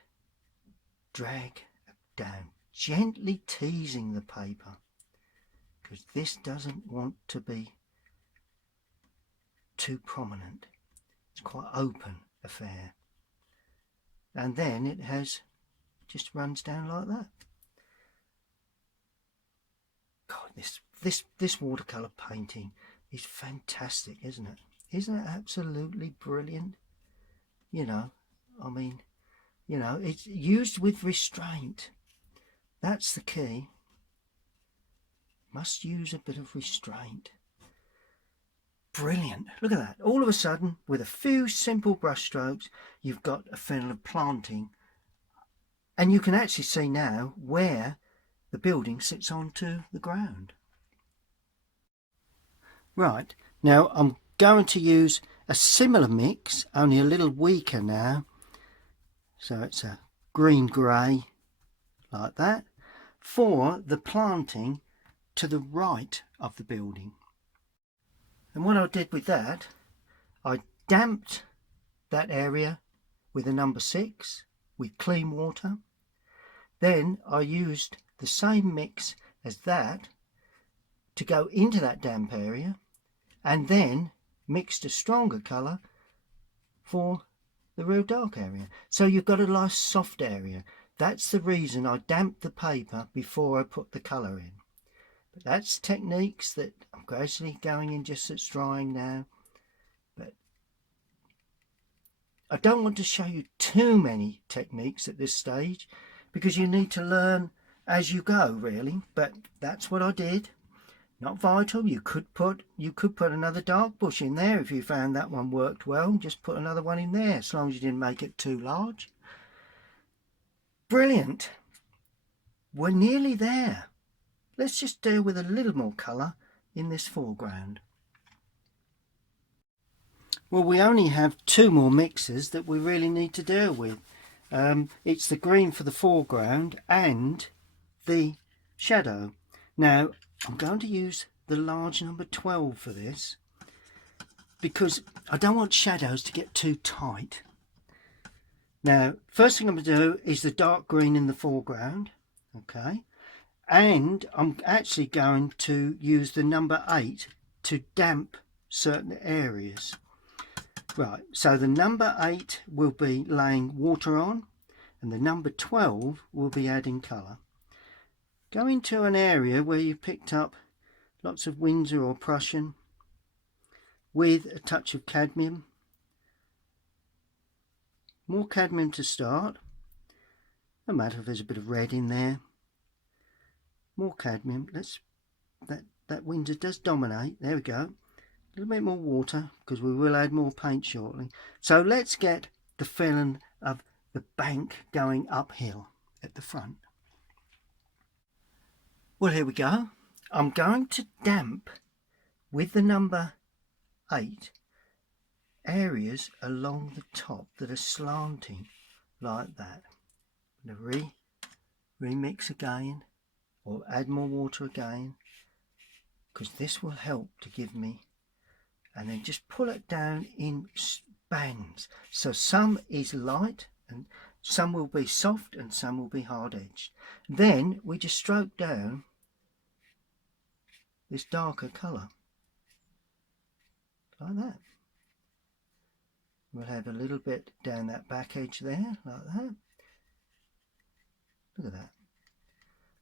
drag down, gently teasing the paper, because this doesn't want to be too prominent. It's quite open affair, and then it just runs down like that. God, this watercolour painting is fantastic, isn't it? Isn't it absolutely brilliant? You know, I mean, you know, it's used with restraint. That's the key. Must use a bit of restraint. Brilliant. Look at that. All of a sudden, with a few simple brush strokes, you've got a feeling of planting. And you can actually see now where the building sits onto the ground. Right, now I'm going to use a similar mix, only a little weaker now. So it's a green grey like that for the planting to the right of the building. And what I did with that, I damped that area with a number 6 with clean water. Then I used the same mix as that to go into that damp area, and then mixed a stronger colour for the real dark area. So you've got a nice soft area. That's the reason I damped the paper before I put the colour in. But that's techniques that I'm gradually going in just as it's drying now. But I don't want to show you too many techniques at this stage, because you need to learn as you go, really. But that's what I did. Not vital. You could put another dark bush in there if you found that one worked well. Just put another one in there, as long as you didn't make it too large. Brilliant. We're nearly there. Let's just deal with a little more colour in this foreground. Well, we only have 2 more mixes that we really need to deal with. It's the green for the foreground and the shadow. Now, I'm going to use the large number 12 for this, because I don't want shadows to get too tight. Now, first thing I'm going to do is the dark green in the foreground, okay, and I'm actually going to use the number 8 to damp certain areas. Right, so the number 8 will be laying water on, and the number 12 will be adding colour. Go into an area where you picked up lots of Windsor or Prussian with a touch of cadmium. More cadmium to start. No matter if there's a bit of red in there. More cadmium. That Windsor does dominate. There we go. A little bit more water, because we will add more paint shortly. So let's get the feeling of the bank going uphill at the front. Well, here we go. I'm going to damp with the number 8 areas along the top that are slanting like that. I'm going to remix again, or add more water again, because this will help to give me, and then just pull it down in bands. So some is light and some will be soft and some will be hard edged. Then we just stroke down this darker colour like that. We'll have a little bit down that back edge there like that. Look at that.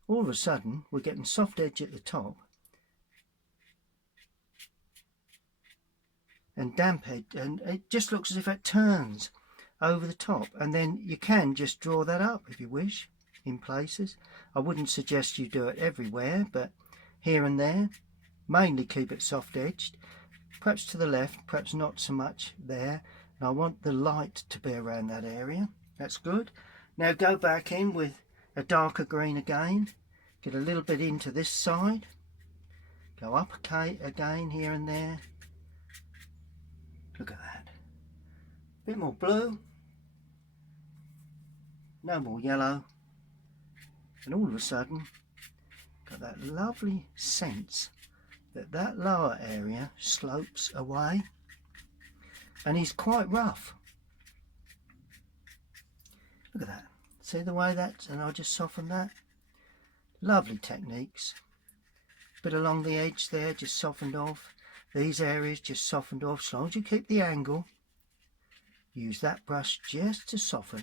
All of a sudden we're getting soft edge at the top and damp edge, and it just looks as if it turns over the top. And then you can just draw that up if you wish in places. I wouldn't suggest you do it everywhere, but here and there. Mainly keep it soft edged, perhaps to the left, perhaps not so much there. And I want the light to be around that area. That's good. Now go back in with a darker green again, get a little bit into this side, go up again here and there. Look at that. A bit more blue, no more yellow, and all of a sudden got that lovely sense that lower area slopes away and is quite rough. Look at that. See the way that's, and I'll just soften that. Lovely techniques. Bit along the edge there, just softened off. These areas just softened off. As long as you keep the angle, use that brush just to soften.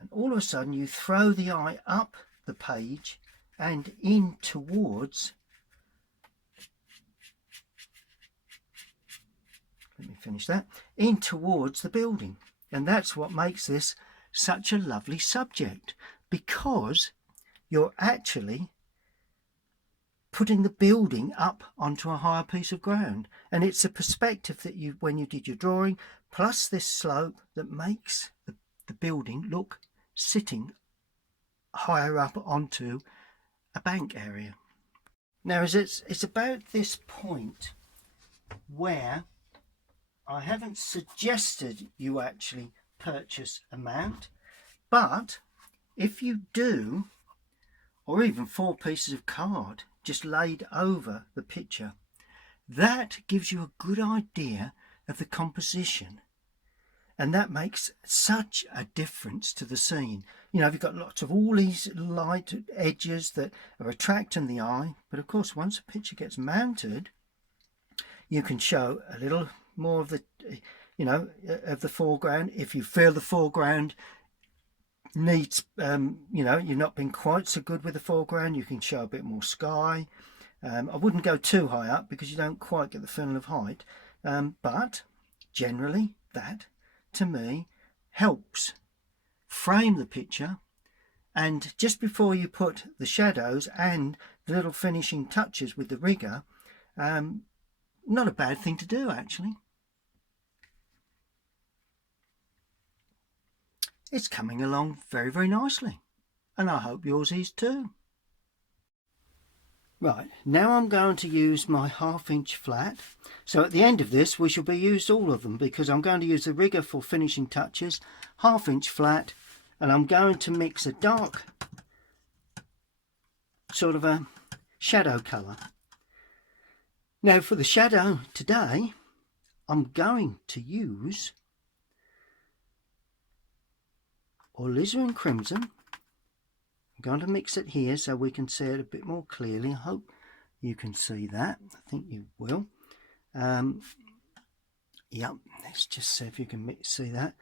And all of a sudden you throw the eye up the page and in towards, let me finish that, in towards the building. And that's what makes this such a lovely subject, because you're actually putting the building up onto a higher piece of ground, and it's a perspective that you, when you did your drawing, plus this slope, that makes the building look sitting higher up onto a bank area. Now it's about this point where I haven't suggested you actually purchase a mount, But if you do, or even 4 pieces of card just laid over the picture, that gives you a good idea of the composition, and that makes such a difference to the scene. You know, you've got lots of all these light edges that are attracting the eye, but of course once a picture gets mounted, you can show a little more of the, you know, of the foreground. If you feel the foreground needs, you know, you've not been quite so good with the foreground, you can show a bit more sky. I wouldn't go too high up because you don't quite get the feeling of height, but generally that, to me, helps frame the picture. And just before you put the shadows and the little finishing touches with the rigger, not a bad thing to do, actually. It's coming along very, very nicely, and I hope yours is too. Right, now I'm going to use my 1/2 inch flat. So at the end of this we shall be used all of them, because I'm going to use the rigger for finishing touches, 1/2 inch flat, and I'm going to mix a dark sort of a shadow colour. Now for the shadow today, I'm going to use alizarin crimson. I'm going to mix it here so we can see it a bit more clearly. I hope you can see that. I think you will. Yep, let's just see if you can see that.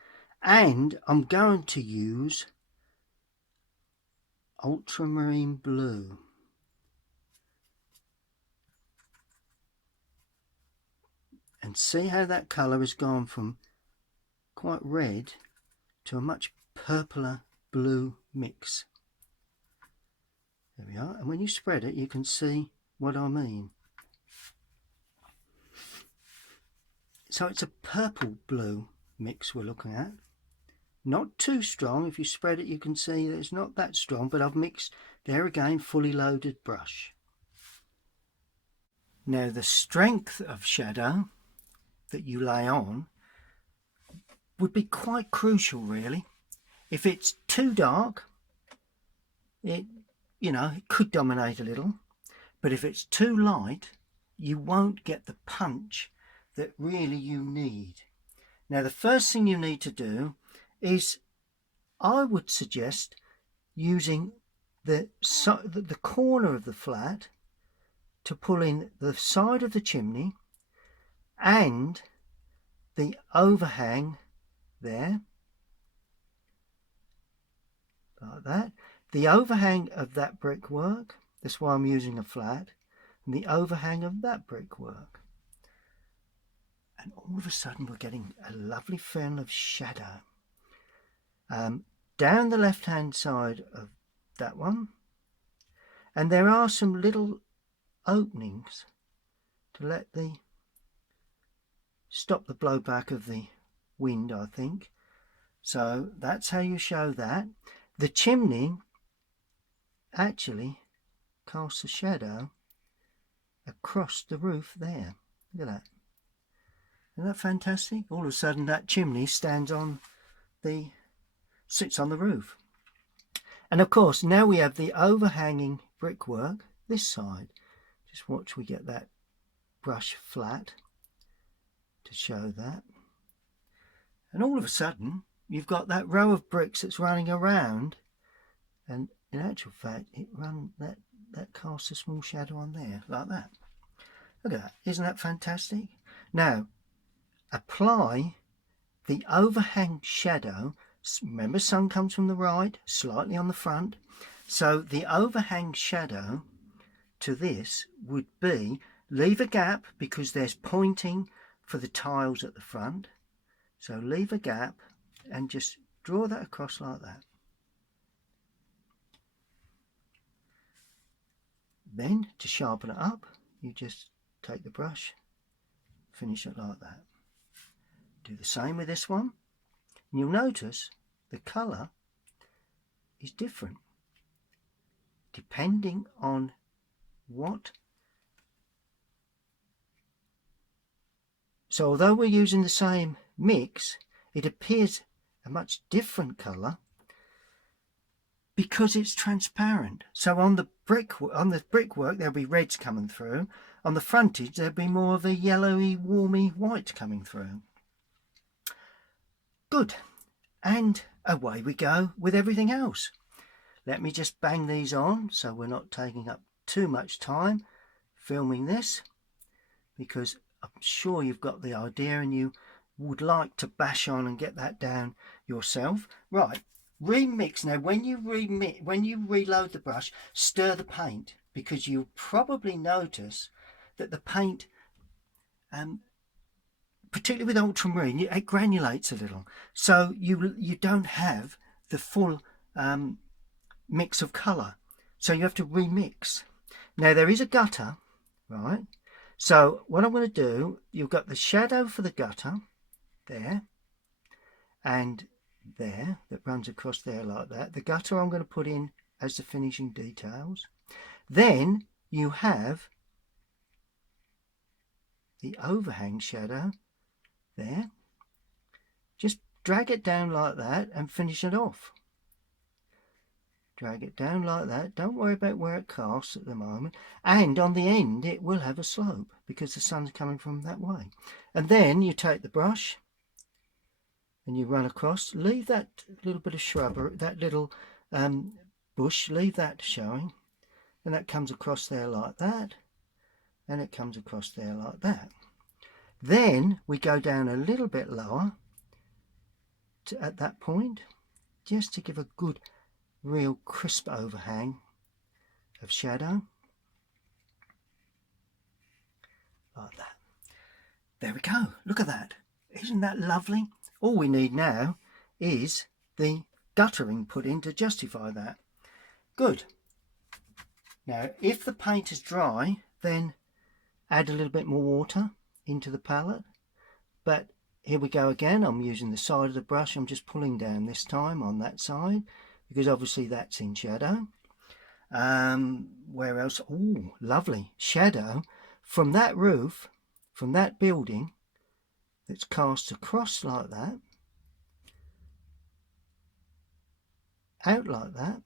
And I'm going to use ultramarine blue. And see how that colour has gone from quite red to a much purpler blue mix. There we are, and when you spread it you can see what I mean. So it's a purple blue mix we're looking at. Not too strong. If you spread it you can see that it's not that strong, but I've mixed there again, fully loaded brush. Now the strength of shadow that you lay on would be quite crucial, really. If it's too dark, it, you know, it could dominate a little, but if it's too light, you won't get the punch that really you need. Now the first thing you need to do is, I would suggest using the corner of the flat to pull in the side of the chimney and the overhang there, like that. The overhang of that brickwork, that's why I'm using a flat, and the overhang of that brickwork. And all of a sudden we're getting a lovely film of shadow. Down the left hand side of that one, and there are some little openings to let the stop the blowback of the wind, I think. So that's how you show that. The chimney actually casts a shadow across the roof there. Look at that. Isn't that fantastic? All of a sudden that chimney sits on the roof. And of course now we have the overhanging brickwork this side. Just watch we get that brush flat to show that. And all of a sudden you've got that row of bricks that's running around, and in actual fact that casts a small shadow on there like that. Look at that. Isn't that fantastic? Now apply the overhang shadow. Remember, sun comes from the right, slightly on the front, so the overhang shadow to this would be, leave a gap because there's pointing for the tiles at the front, so leave a gap and just draw that across like that. Then to sharpen it up you just take the brush, finish it like that. Do the same with this one, and you'll notice the colour is different depending on what. So although we're using the same mix, it appears a much different colour because it's transparent. So on the brickwork there'll be reds coming through. On the frontage there'll be more of a yellowy, warmy white coming through. Good. And away we go with everything else. Let me just bang these on so we're not taking up too much time filming this, because I'm sure you've got the idea and you would like to bash on and get that down yourself. Right, remix. Now when you reload the brush, stir the paint, because you'll probably notice that the paint, particularly with ultramarine, it granulates a little, so you don't have the full mix of colour, so you have to remix. Now there is a gutter, right? So what I'm going to do, you've got the shadow for the gutter there and there that runs across there like that. The gutter I'm going to put in as the finishing details. Then you have the overhang shadow there. Just drag it down like that and finish it off. Drag it down like that. Don't worry about where it casts at the moment. And on the end it will have a slope because the sun's coming from that way. And then you take the brush and you run across. Leave that little bit of shrubbery, that little bush, leave that showing. And that comes across there like that. And it comes across there like that. Then we go down a little bit lower at that point, just to give a good real crisp overhang of shadow like that. There we go. Look at that. Isn't that lovely? All we need now is the guttering put in to justify that. Good. Now if the paint is dry, then add a little bit more water into the palette. But here we go again. I'm using the side of the brush. I'm just pulling down this time on that side, because obviously that's in shadow. Where else? Oh, lovely shadow from that roof, from that building, that's cast across like that, out like that,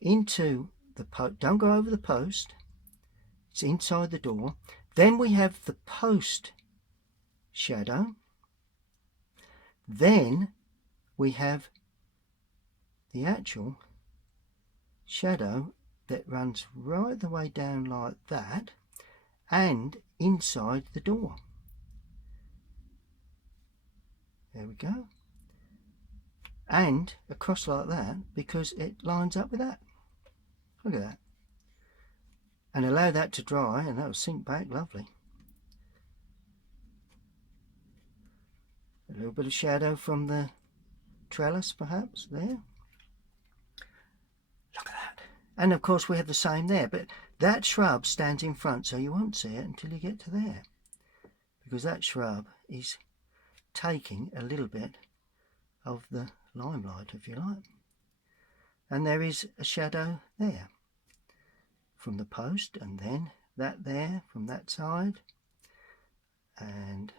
into the post. Don't go over the post, it's inside the door. Then we have the post shadow. Then we have the actual shadow that runs right the way down like that and inside the door. There we go. And across like that, because it lines up with that. Look at that. And allow that to dry and that will sink back lovely. A little bit of shadow from the trellis perhaps there. Look at that. And of course we have the same there, but that shrub stands in front, so you won't see it until you get to there, because that shrub is taking a little bit of the limelight, if you like. And there is a shadow there from the post, and then that there from that side, and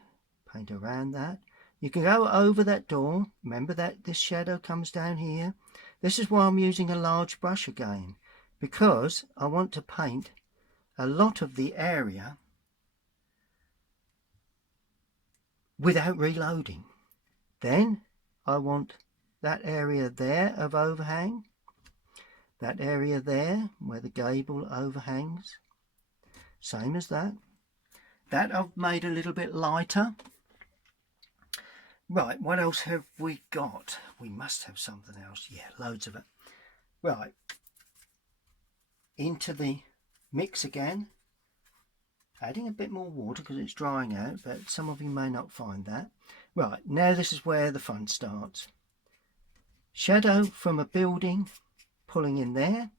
paint around that. You can go over that door. Remember that this shadow comes down here. This is why I'm using a large brush again, because I want to paint a lot of the area without reloading. Then I want that area there of overhang, that area there where the gable overhangs, same as that. That I've made a little bit lighter. Right, what else have we got? We must have something else. Yeah, loads of it. Right, into the mix again, adding a bit more water because it's drying out, but some of you may not find that. Right, now this is where the fun starts. Shadow from a building, pulling in there,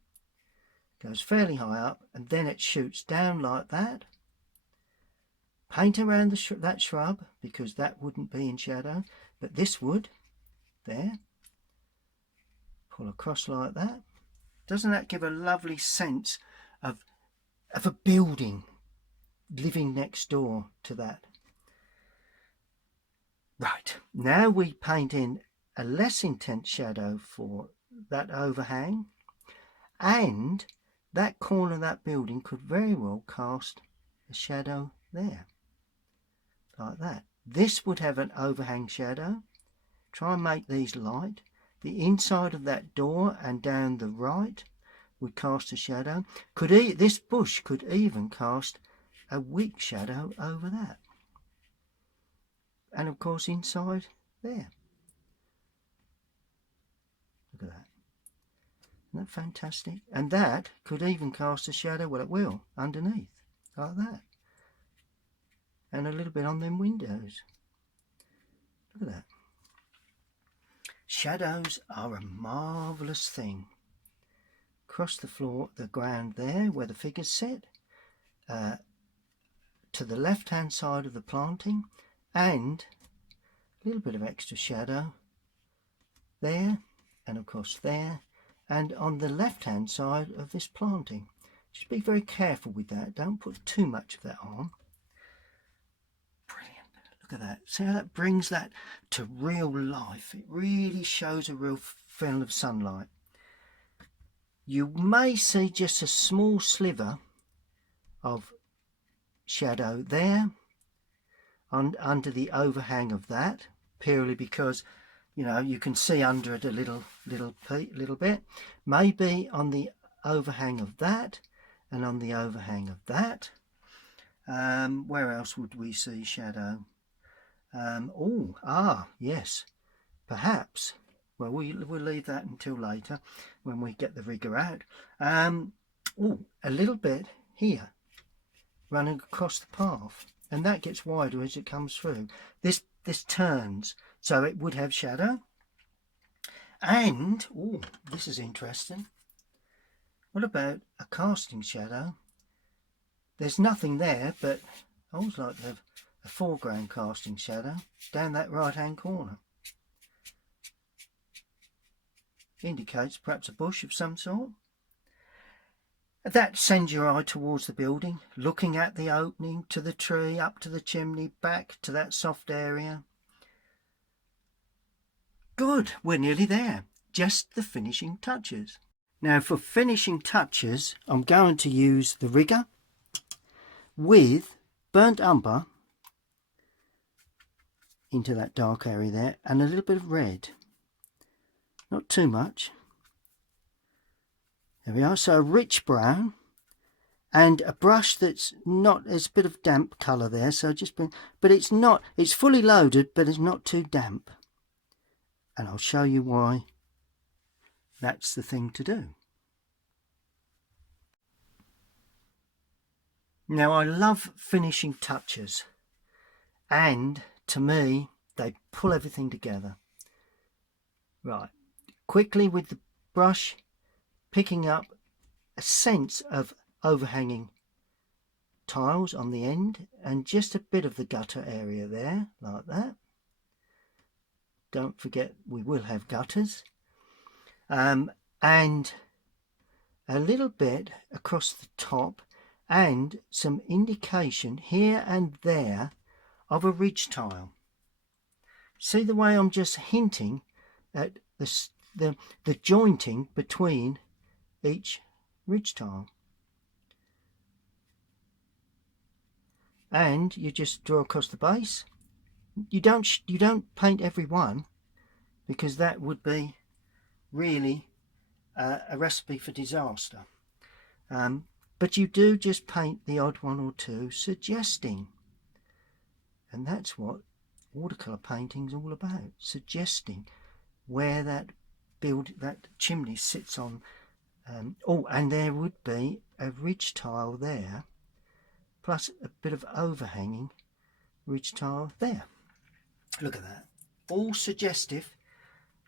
goes fairly high up, and then it shoots down like that. Paint around that shrub, because that wouldn't be in shadow, but this would. There. Pull across like that. Doesn't that give a lovely sense of a building living next door to that? Right, now we paint in a less intense shadow for that overhang, and that corner of that building could very well cast a shadow there, like that. This would have an overhang shadow. Try and make these light. The inside of that door and down the right would cast a shadow. This bush could even cast a weak shadow over that. And of course inside there. Look at that. Isn't that fantastic? And that could even cast a shadow, well it will, underneath, like that. And a little bit on them windows. Look at that. Shadows are a marvellous thing. Across the floor, the ground there, where the figure's set, to the left-hand side of the planting, and a little bit of extra shadow there, and of course there, and on the left-hand side of this planting. Just be very careful with that. Don't put too much of that on. Brilliant. Look at that. See how that brings that to real life. It really shows a real film of sunlight. You may see just a small sliver of shadow there under the overhang of that, purely because you can see under it a little bit. Maybe on the overhang of that and on the overhang of that. Where else would we see shadow? Yes, perhaps. Well, we'll leave that until later when we get the rigger out. A little bit here running across the path, and that gets wider as it comes through. This turns, so it would have shadow. And this is interesting. What about a casting shadow? There's nothing there, but I always like to have a foreground casting shadow down that right hand corner. Indicates perhaps a bush of some sort. That sends your eye towards the building, looking at the opening, to the tree, up to the chimney, back to that soft area. Good, we're nearly there. Just the finishing touches. Now for finishing touches, I'm going to use the rigger with burnt umber into that dark area there, and a little bit of red. Not too much. There we are. So a rich brown, and a brush that's not, there's a bit of damp colour there, so just bring, but it's not, it's fully loaded, but it's not too damp. And I'll show you why that's the thing to do. Now I love finishing touches, and to me they pull everything together. Right, quickly with the brush, picking up a sense of overhanging tiles on the end and just a bit of the gutter area there, like that. Don't forget we will have gutters. And a little bit across the top, and some indication here and there of a ridge tile. See the way I'm just hinting at the jointing between each ridge tile, and you just draw across the base. You don't paint every one, because that would be really a recipe for disaster. But you do just paint the odd one or two, suggesting, and that's what watercolour painting's all about, suggesting where that chimney sits on. And there would be a ridge tile there, plus a bit of overhanging ridge tile there. Look at that. All suggestive.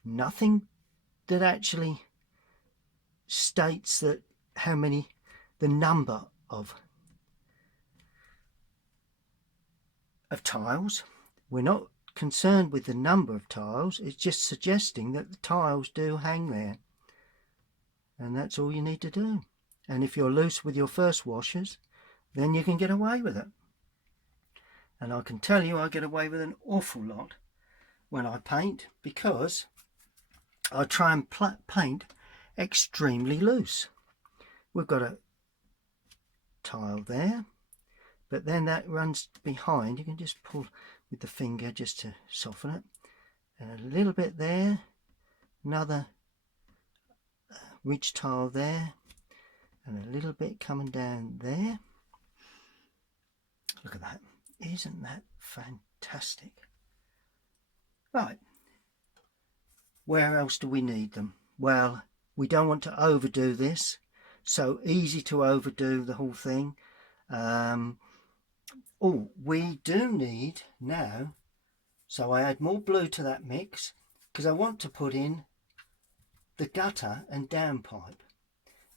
Nothing that actually states that the number of tiles. We're not concerned with the number of tiles. It's just suggesting that the tiles do hang there. And that's all you need to do. And if you're loose with your first washers, then you can get away with it. And I can tell you I get away with an awful lot when I paint, because I try and paint extremely loose. We've got a tile there, but then that runs behind. You can just pull with the finger just to soften it, and a little bit there, another ridge tile there, and a little bit coming down there. Look at that. Isn't that fantastic? Right, where else do we need them? Well, we don't want to overdo this, so easy to overdo the whole thing. Oh, we do need now, so I add more blue to that mix because I want to put in the gutter and downpipe.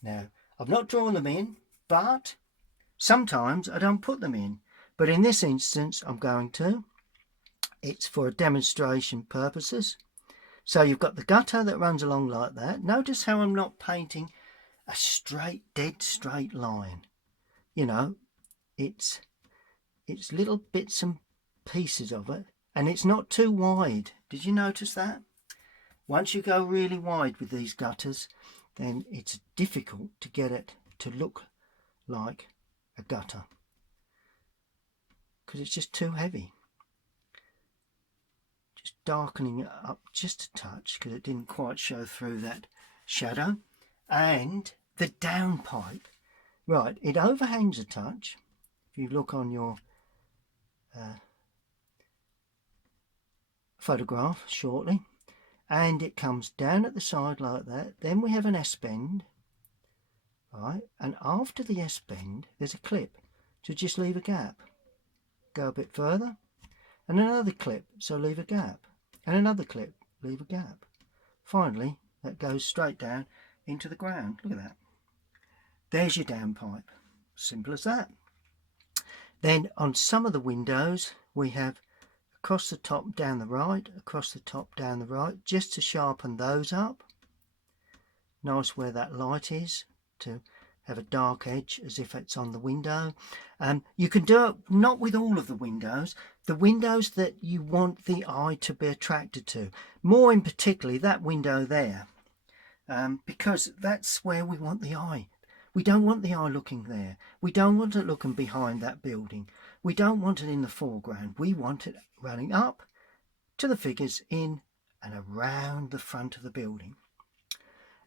Now, I've not drawn them in, but sometimes I don't put them in. But in this instance, I'm going to. It's for demonstration purposes. So you've got the gutter that runs along like that. Notice how I'm not painting a straight, dead straight line. You know, it's little bits and pieces of it, and it's not too wide. Did you notice that? Once you go really wide with these gutters, then it's difficult to get it to look like a gutter because it's just too heavy. Just darkening it up just a touch because it didn't quite show through that shadow. And the downpipe, right, it overhangs a touch. If you look on your photograph shortly, and it comes down at the side like that. Then we have an S-bend, right, and after the S-bend there's a clip, so just leave a gap, go a bit further, and another clip, so leave a gap, and another clip, leave a gap. Finally that goes straight down into the ground. Look at that. There's your downpipe. Simple as that. Then on some of the windows we have across the top down the right, across the top down the right, just to sharpen those up. Nice where that light is, to have a dark edge as if it's on the window. You can do it not with all of the windows that you want the eye to be attracted to. More in particularly that window there, because that's where we want the eye. We don't want the eye looking there. We don't want it looking behind that building. We don't want it in the foreground. We want it running up to the figures in and around the front of the building.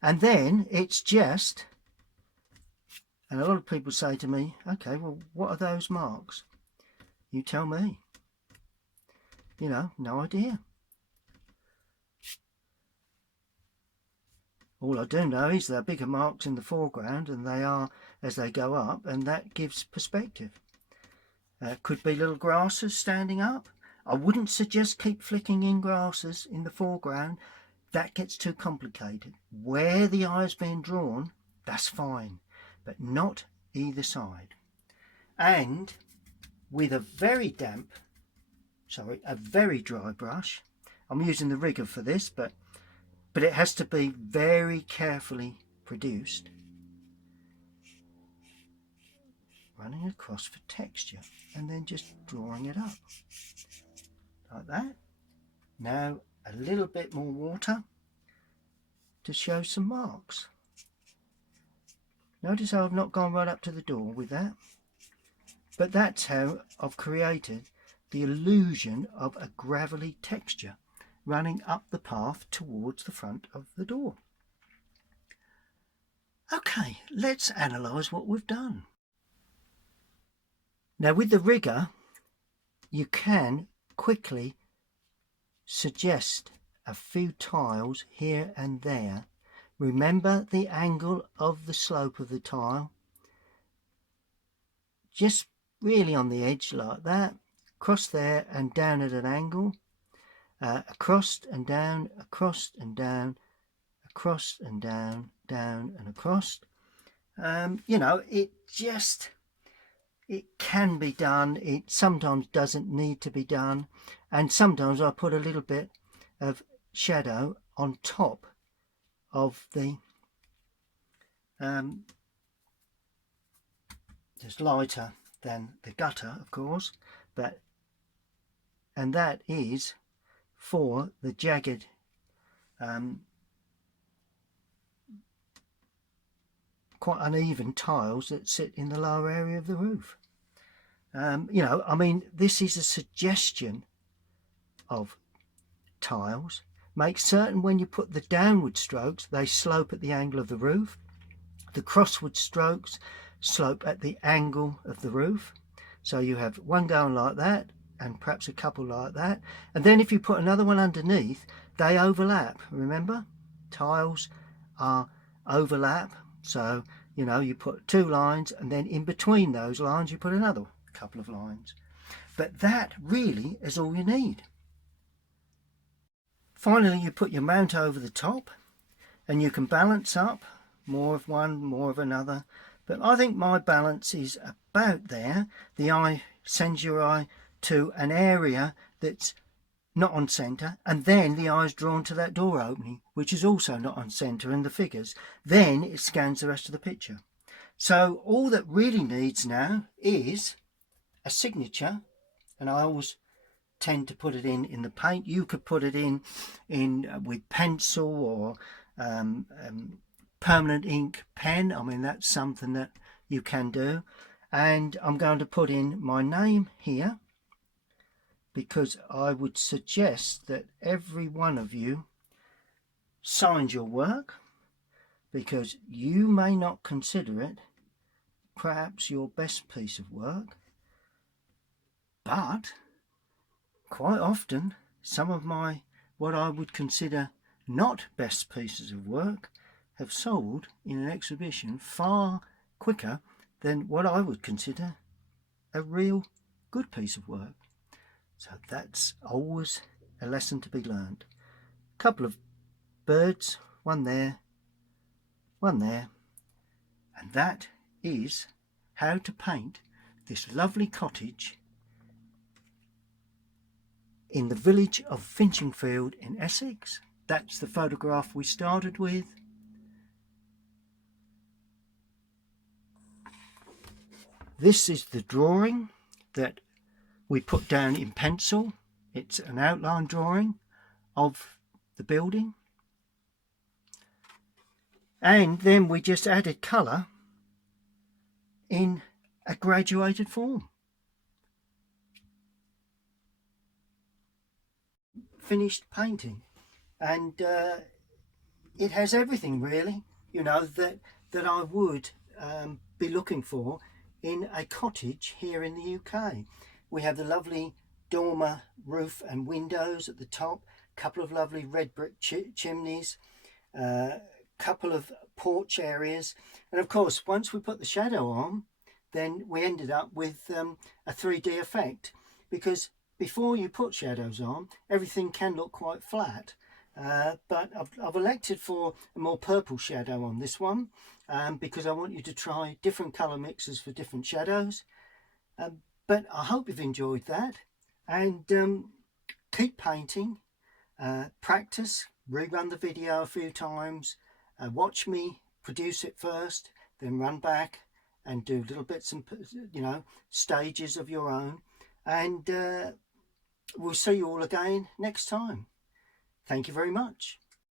And then it's just, and a lot of people say to me, okay, well, what are those marks? You tell me. You know, no idea. All I do know is there are bigger marks in the foreground and they are as they go up, and that gives perspective. Could be little grasses standing up. I wouldn't suggest keep flicking in grasses in the foreground. That gets too complicated. Where the eye is being drawn, that's fine, but not either side. And with a very dry brush, I'm using the rigger for this, but it has to be very carefully produced. Running across for texture and then just drawing it up like that. Now a little bit more water to show some marks. Notice how I've not gone right up to the door with that, but that's how I've created the illusion of a gravelly texture running up the path towards the front of the door. Okay, let's analyse what we've done. Now with the rigger, you can quickly suggest a few tiles here and there. Remember the angle of the slope of the tile. Just really on the edge like that, across there and down at an angle, across and down, across and down, across and down, down and across. You know, it can be done. It sometimes doesn't need to be done, and sometimes I put a little bit of shadow on top of the just lighter than the gutter, of course, and that is for the jagged quite uneven tiles that sit in the lower area of the roof. You know, I mean, this is a suggestion of tiles. Make certain when you put the downward strokes, they slope at the angle of the roof. The crossward strokes slope at the angle of the roof. So you have one going like that and perhaps a couple like that. And then if you put another one underneath, they overlap. Remember, tiles are overlap. So, you know, you put two lines and then in between those lines you put another couple of lines. But that really is all you need. Finally, you put your mount over the top and you can balance up, more of one, more of another. But I think my balance is about there. The eye sends your eye to an area that's not on centre, and then the eye is drawn to that door opening, which is also not on centre in the figures. Then it scans the rest of the picture. So all that really needs now is a signature, and I always tend to put it in the paint. You could put it in with pencil or permanent ink pen. I mean, that's something that you can do. And I'm going to put in my name here, because I would suggest that every one of you signs your work, because you may not consider it perhaps your best piece of work, but quite often some of my what I would consider not best pieces of work have sold in an exhibition far quicker than what I would consider a real good piece of work. So that's always a lesson to be learned. A couple of birds, one there, and that is how to paint this lovely cottage in the village of Finchingfield in Essex. That's the photograph we started with. This is the drawing that we put down in pencil. It's an outline drawing of the building. And then we just added colour in a graduated form. Finished painting, and it has everything really, you know, that I would be looking for in a cottage here in the UK. We have the lovely dormer roof and windows at the top, a couple of lovely red brick chimneys, couple of porch areas, and of course once we put the shadow on, then we ended up with a 3D effect, because before you put shadows on, everything can look quite flat. But I've elected for a more purple shadow on this one, because I want you to try different colour mixes for different shadows. But I hope you've enjoyed that, and keep painting, practice, rerun the video a few times, watch me produce it first, then run back and do little bits and, you know, stages of your own, and we'll see you all again next time. Thank you very much.